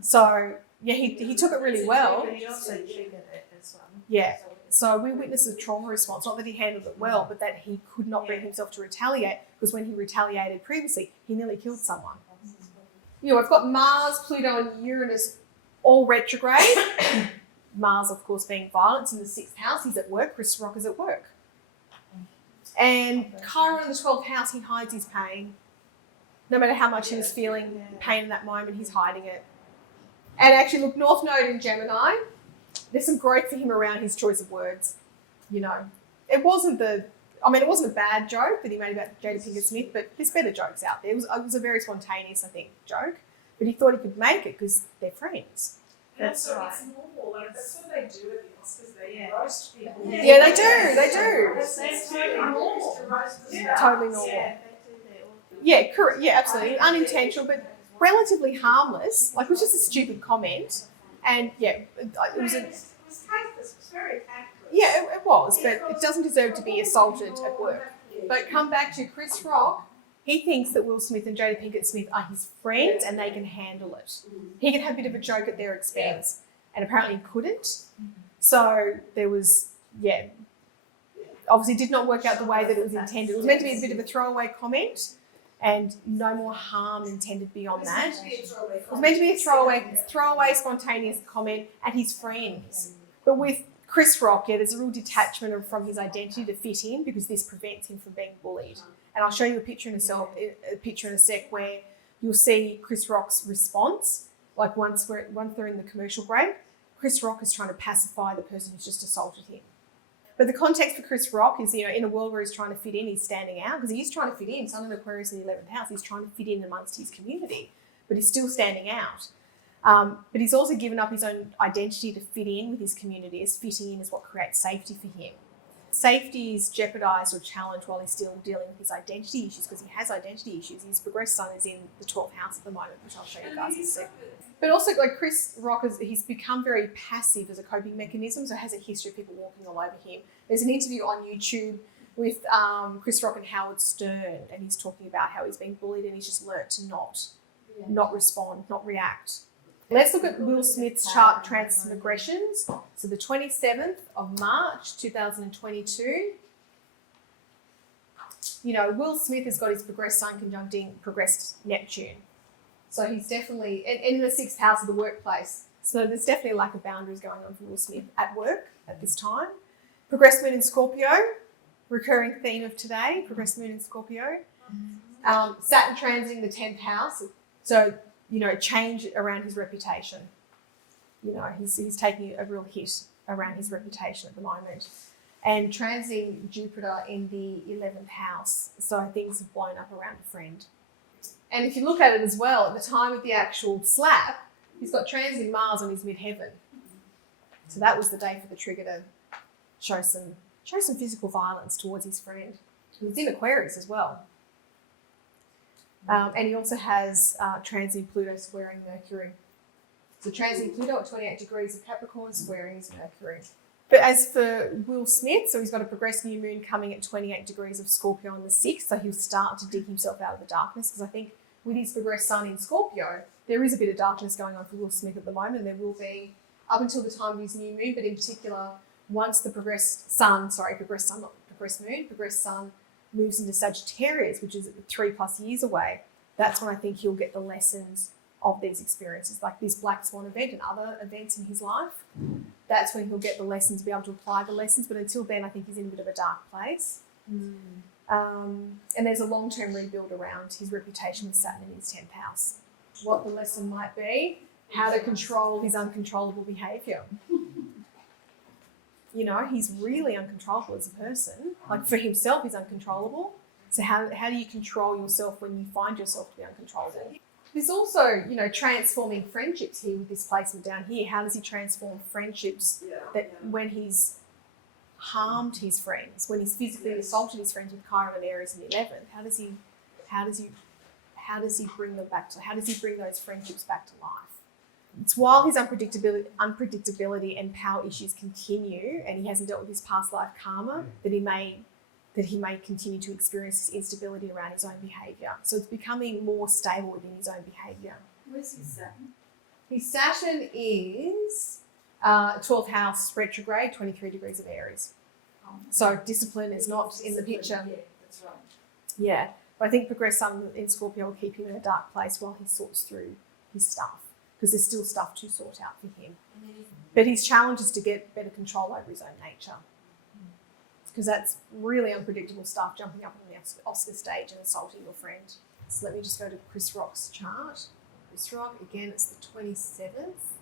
So yeah, he took it really well. But he also triggered it as well. Yeah. So we witnessed a trauma response, not that he handled it well, but that he could not bring himself to retaliate, because when he retaliated previously, he nearly killed someone. You know, I've got Mars, Pluto and Uranus all retrograde. Mars, of course, being violence in the 6th house. He's at work. Chris Rock is at work. And Chiron in the 12th house, he hides his pain. No matter how much he was feeling pain in that moment, he's hiding it. And actually, look, North Node in Gemini, there's some growth for him around his choice of words. You know, it wasn't a bad joke that he made about Jada Pinkett Smith, but there's better jokes out there. It was a very spontaneous, I think, joke. But he thought he could make it because they're friends. That's right. It's normal. Like, that's what they do at the Oscars. They roast people. Yeah, they do. That's totally normal. Totally normal. Yeah, correct. Yeah, absolutely. Unintentional, but relatively harmless. Like, it was just a stupid comment. And yeah, it was very tactless. Yeah, it was, but it doesn't deserve to be assaulted at work. But come back to Chris Rock. He thinks that Will Smith and Jada Pinkett Smith are his friends and they can handle it. He can have a bit of a joke at their expense, and apparently he couldn't. So there was, obviously did not work out the way that it was intended. It was meant to be a bit of a throwaway comment, and no more harm intended beyond that. It was meant to be a throwaway spontaneous comment at his friends. But with Chris Rock, there's a real detachment from his identity to fit in, because this prevents him from being bullied. And I'll show you a picture in a sec where you'll see Chris Rock's response. Like once they're in the commercial break, Chris Rock is trying to pacify the person who's just assaulted him. But the context for Chris Rock is, in a world where he's trying to fit in, he's standing out, because he is trying to fit in. Sun in Aquarius in the 11th house, he's trying to fit in amongst his community, but he's still standing out. But he's also given up his own identity to fit in with his community, as fitting in is what creates safety for him. Safety is jeopardised or challenged while he's still dealing with his identity issues, because he has identity issues. His progressed sun is in the 12th house at the moment, which I'll show you guys in a sec. But also, like Chris Rock, he's become very passive as a coping mechanism, so has a history of people walking all over him. There's an interview on YouTube with Chris Rock and Howard Stern, and he's talking about how he's been bullied and he's just learnt to not respond, not react. Let's look at Will Smith's chart, transits and aggressions. So the 27th of March, 2022. Will Smith has got his progressed sun conjuncting progressed Neptune. So he's definitely in the 6th house of the workplace. So there's definitely a lack of boundaries going on for Will Smith at work at this time. Progressed moon in Scorpio, recurring theme of today, progressed moon in Scorpio. Saturn transiting the 10th house. So, change around his reputation. He's taking a real hit around his reputation at the moment. And transiting Jupiter in the 11th house, so things have blown up around a friend. And if you look at it as well, at the time of the actual slap, he's got transiting Mars on his midheaven. So that was the day for the trigger to show some physical violence towards his friend. He's in Aquarius as well. And he also has transiting Pluto squaring Mercury. So transiting Pluto at 28 degrees of Capricorn squaring his Mercury. But as for Will Smith, so he's got a progressed new moon coming at 28 degrees of Scorpio on the 6th, so he'll start to dig himself out of the darkness, because I think with his progressed sun in Scorpio, there is a bit of darkness going on for Will Smith at the moment, and there will be up until the time of his new moon, but in particular, once the progressed sun moves into Sagittarius, which is 3+ years away, that's when I think he'll get the lessons of these experiences, like this Black Swan event and other events in his life. That's when he'll get the lessons, be able to apply the lessons. But until then, I think he's in a bit of a dark place. And there's a long-term rebuild around his reputation with Saturn in his 10th house. What the lesson might be, how to control his uncontrollable behaviour. You know, he's really uncontrollable as a person. Like for himself, he's uncontrollable. So how do you control yourself when you find yourself to be uncontrollable? There's also, you know, transforming friendships here with this placement down here. How does he transform friendships that when he's harmed his friends, when he's physically assaulted his friends with Chiron and Aries in the 11th? How does he bring them back to? How does he bring those friendships back to life? It's while his unpredictability and power issues continue, and he hasn't dealt with his past life karma, that he may continue to experience this instability around his own behaviour. So it's becoming more stable within his own behaviour. Where's his Saturn? His Saturn is 12th house retrograde, 23 degrees of Aries. So discipline is not in the picture. Yeah, that's right. Yeah, but I think progressed sun in Scorpio will keep him in a dark place while he sorts through his stuff, because there's still stuff to sort out for him. But his challenge is to get better control over his own nature, because that's really unpredictable stuff, jumping up on the Oscar stage and assaulting your friend. So let me just go to Chris Rock's chart. Chris Rock, again, it's the 27th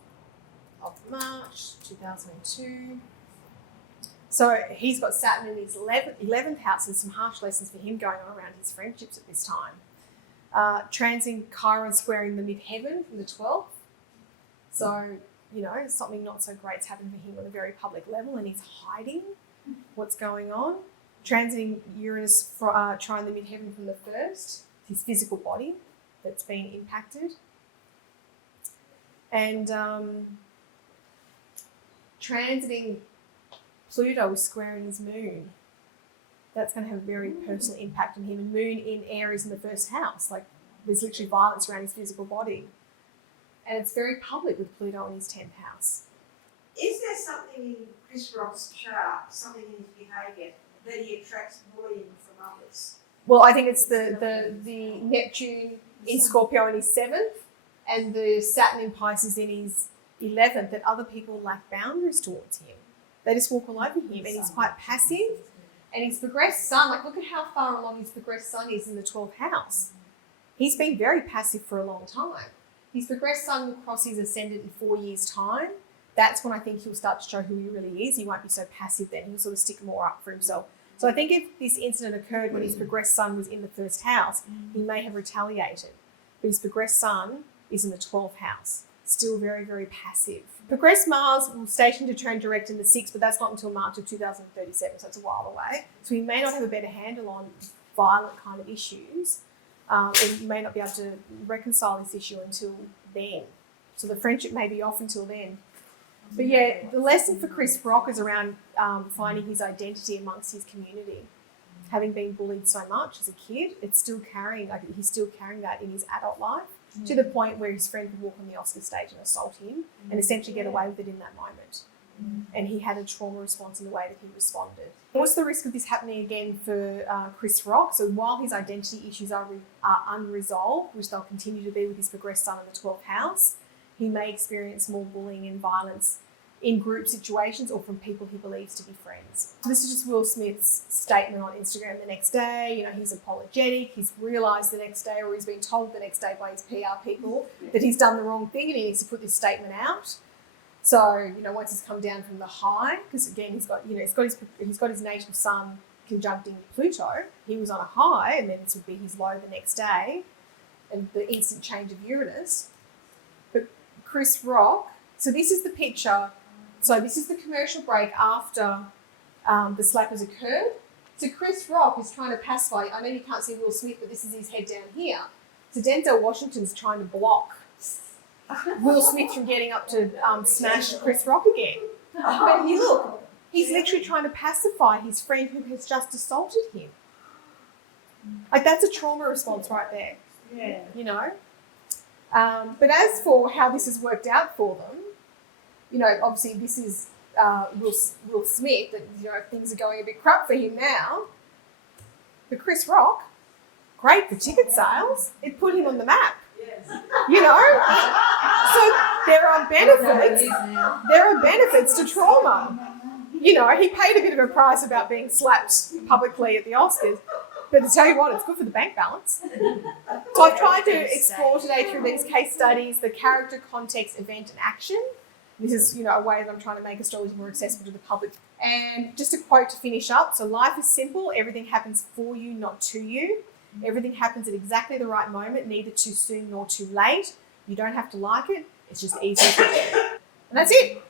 of March 2002. So he's got Saturn in his 11th house, and some harsh lessons for him going on around his friendships at this time. Transiting Chiron squaring the midheaven from the 12th. So, you know, something not so great's happened for him on a very public level, and he's hiding what's going on. Transiting Uranus trying the midheaven from the 1st, his physical body that's been impacted. And transiting Pluto is squaring his moon. That's going to have a very personal impact on him. And moon in Aries in the 1st house, like there's literally violence around his physical body. And it's very public with Pluto in his 10th house. Is there something in Chris Rock's chart, something in his behaviour, that he attracts bullying from others? Well, I think it's the Neptune in Scorpio in his 7th and the Saturn in Pisces in his 11th, that other people lack boundaries towards him. They just walk all over him, and he's quite passive. And his progressed sun, like look at how far along his progressed sun is in the 12th house. He's been very passive for a long time. His progressed sun will cross his ascendant in 4 years' time. That's when I think he'll start to show who he really is. He won't be so passive then. He'll sort of stick more up for himself. So I think if this incident occurred when his progressed sun was in the 1st house, he may have retaliated. But his progressed sun is in the 12th house. Still very, very passive. Progressed Mars will station to turn direct in the 6th, but that's not until March of 2037, so it's a while away. So he may not have a better handle on violent kind of issues, and he may not be able to reconcile this issue until then. So the friendship may be off until then. But yeah, the lesson for Chris Rock is around finding his identity amongst his community. Having been bullied so much as a kid, he's still carrying that in his adult life, to the point where his friend could walk on the Oscar stage and assault him and essentially get away with it in that moment. And he had a trauma response in the way that he responded. What's the risk of this happening again for Chris Rock? So while his identity issues are unresolved, which they'll continue to be with his progressed sun in the 12th house, he may experience more bullying and violence in group situations or from people he believes to be friends. So this is just Will Smith's statement on Instagram the next day. You know, he's apologetic. He's realised the next day, or he's been told the next day by his PR people that he's done the wrong thing and he needs to put this statement out. So, you know, once he's come down from the high, because again, he's got his natal sun conjuncting Pluto. He was on a high, and then this would be his low the next day, and the instant change of Uranus. But Chris Rock, so this is the picture. So this is the commercial break after the slap has occurred. So Chris Rock is trying to pacify. I know you can't see Will Smith, but this is his head down here. So Denzel Washington's trying to block Will Smith from getting up to smash Chris Rock again. But you look, he's literally trying to pacify his friend who has just assaulted him. Like, that's a trauma response right there. Yeah. You know? But as for how this has worked out for them, you know, obviously this is Will Smith, that, you know, things are going a bit crap for him now. But Chris Rock, great for ticket sales. It put him on the map. Yes. You know? So there are benefits. There are benefits to trauma. You know, he paid a bit of a price about being slapped publicly at the Oscars. But to tell you what, it's good for the bank balance. So I've tried to explore today through these case studies the character, context, event, and action. This is, you know, a way that I'm trying to make astrology more accessible to the public. And just a quote to finish up. So life is simple. Everything happens for you, not to you. Everything happens at exactly the right moment, neither too soon nor too late. You don't have to like it. It's just easy to do. And that's it.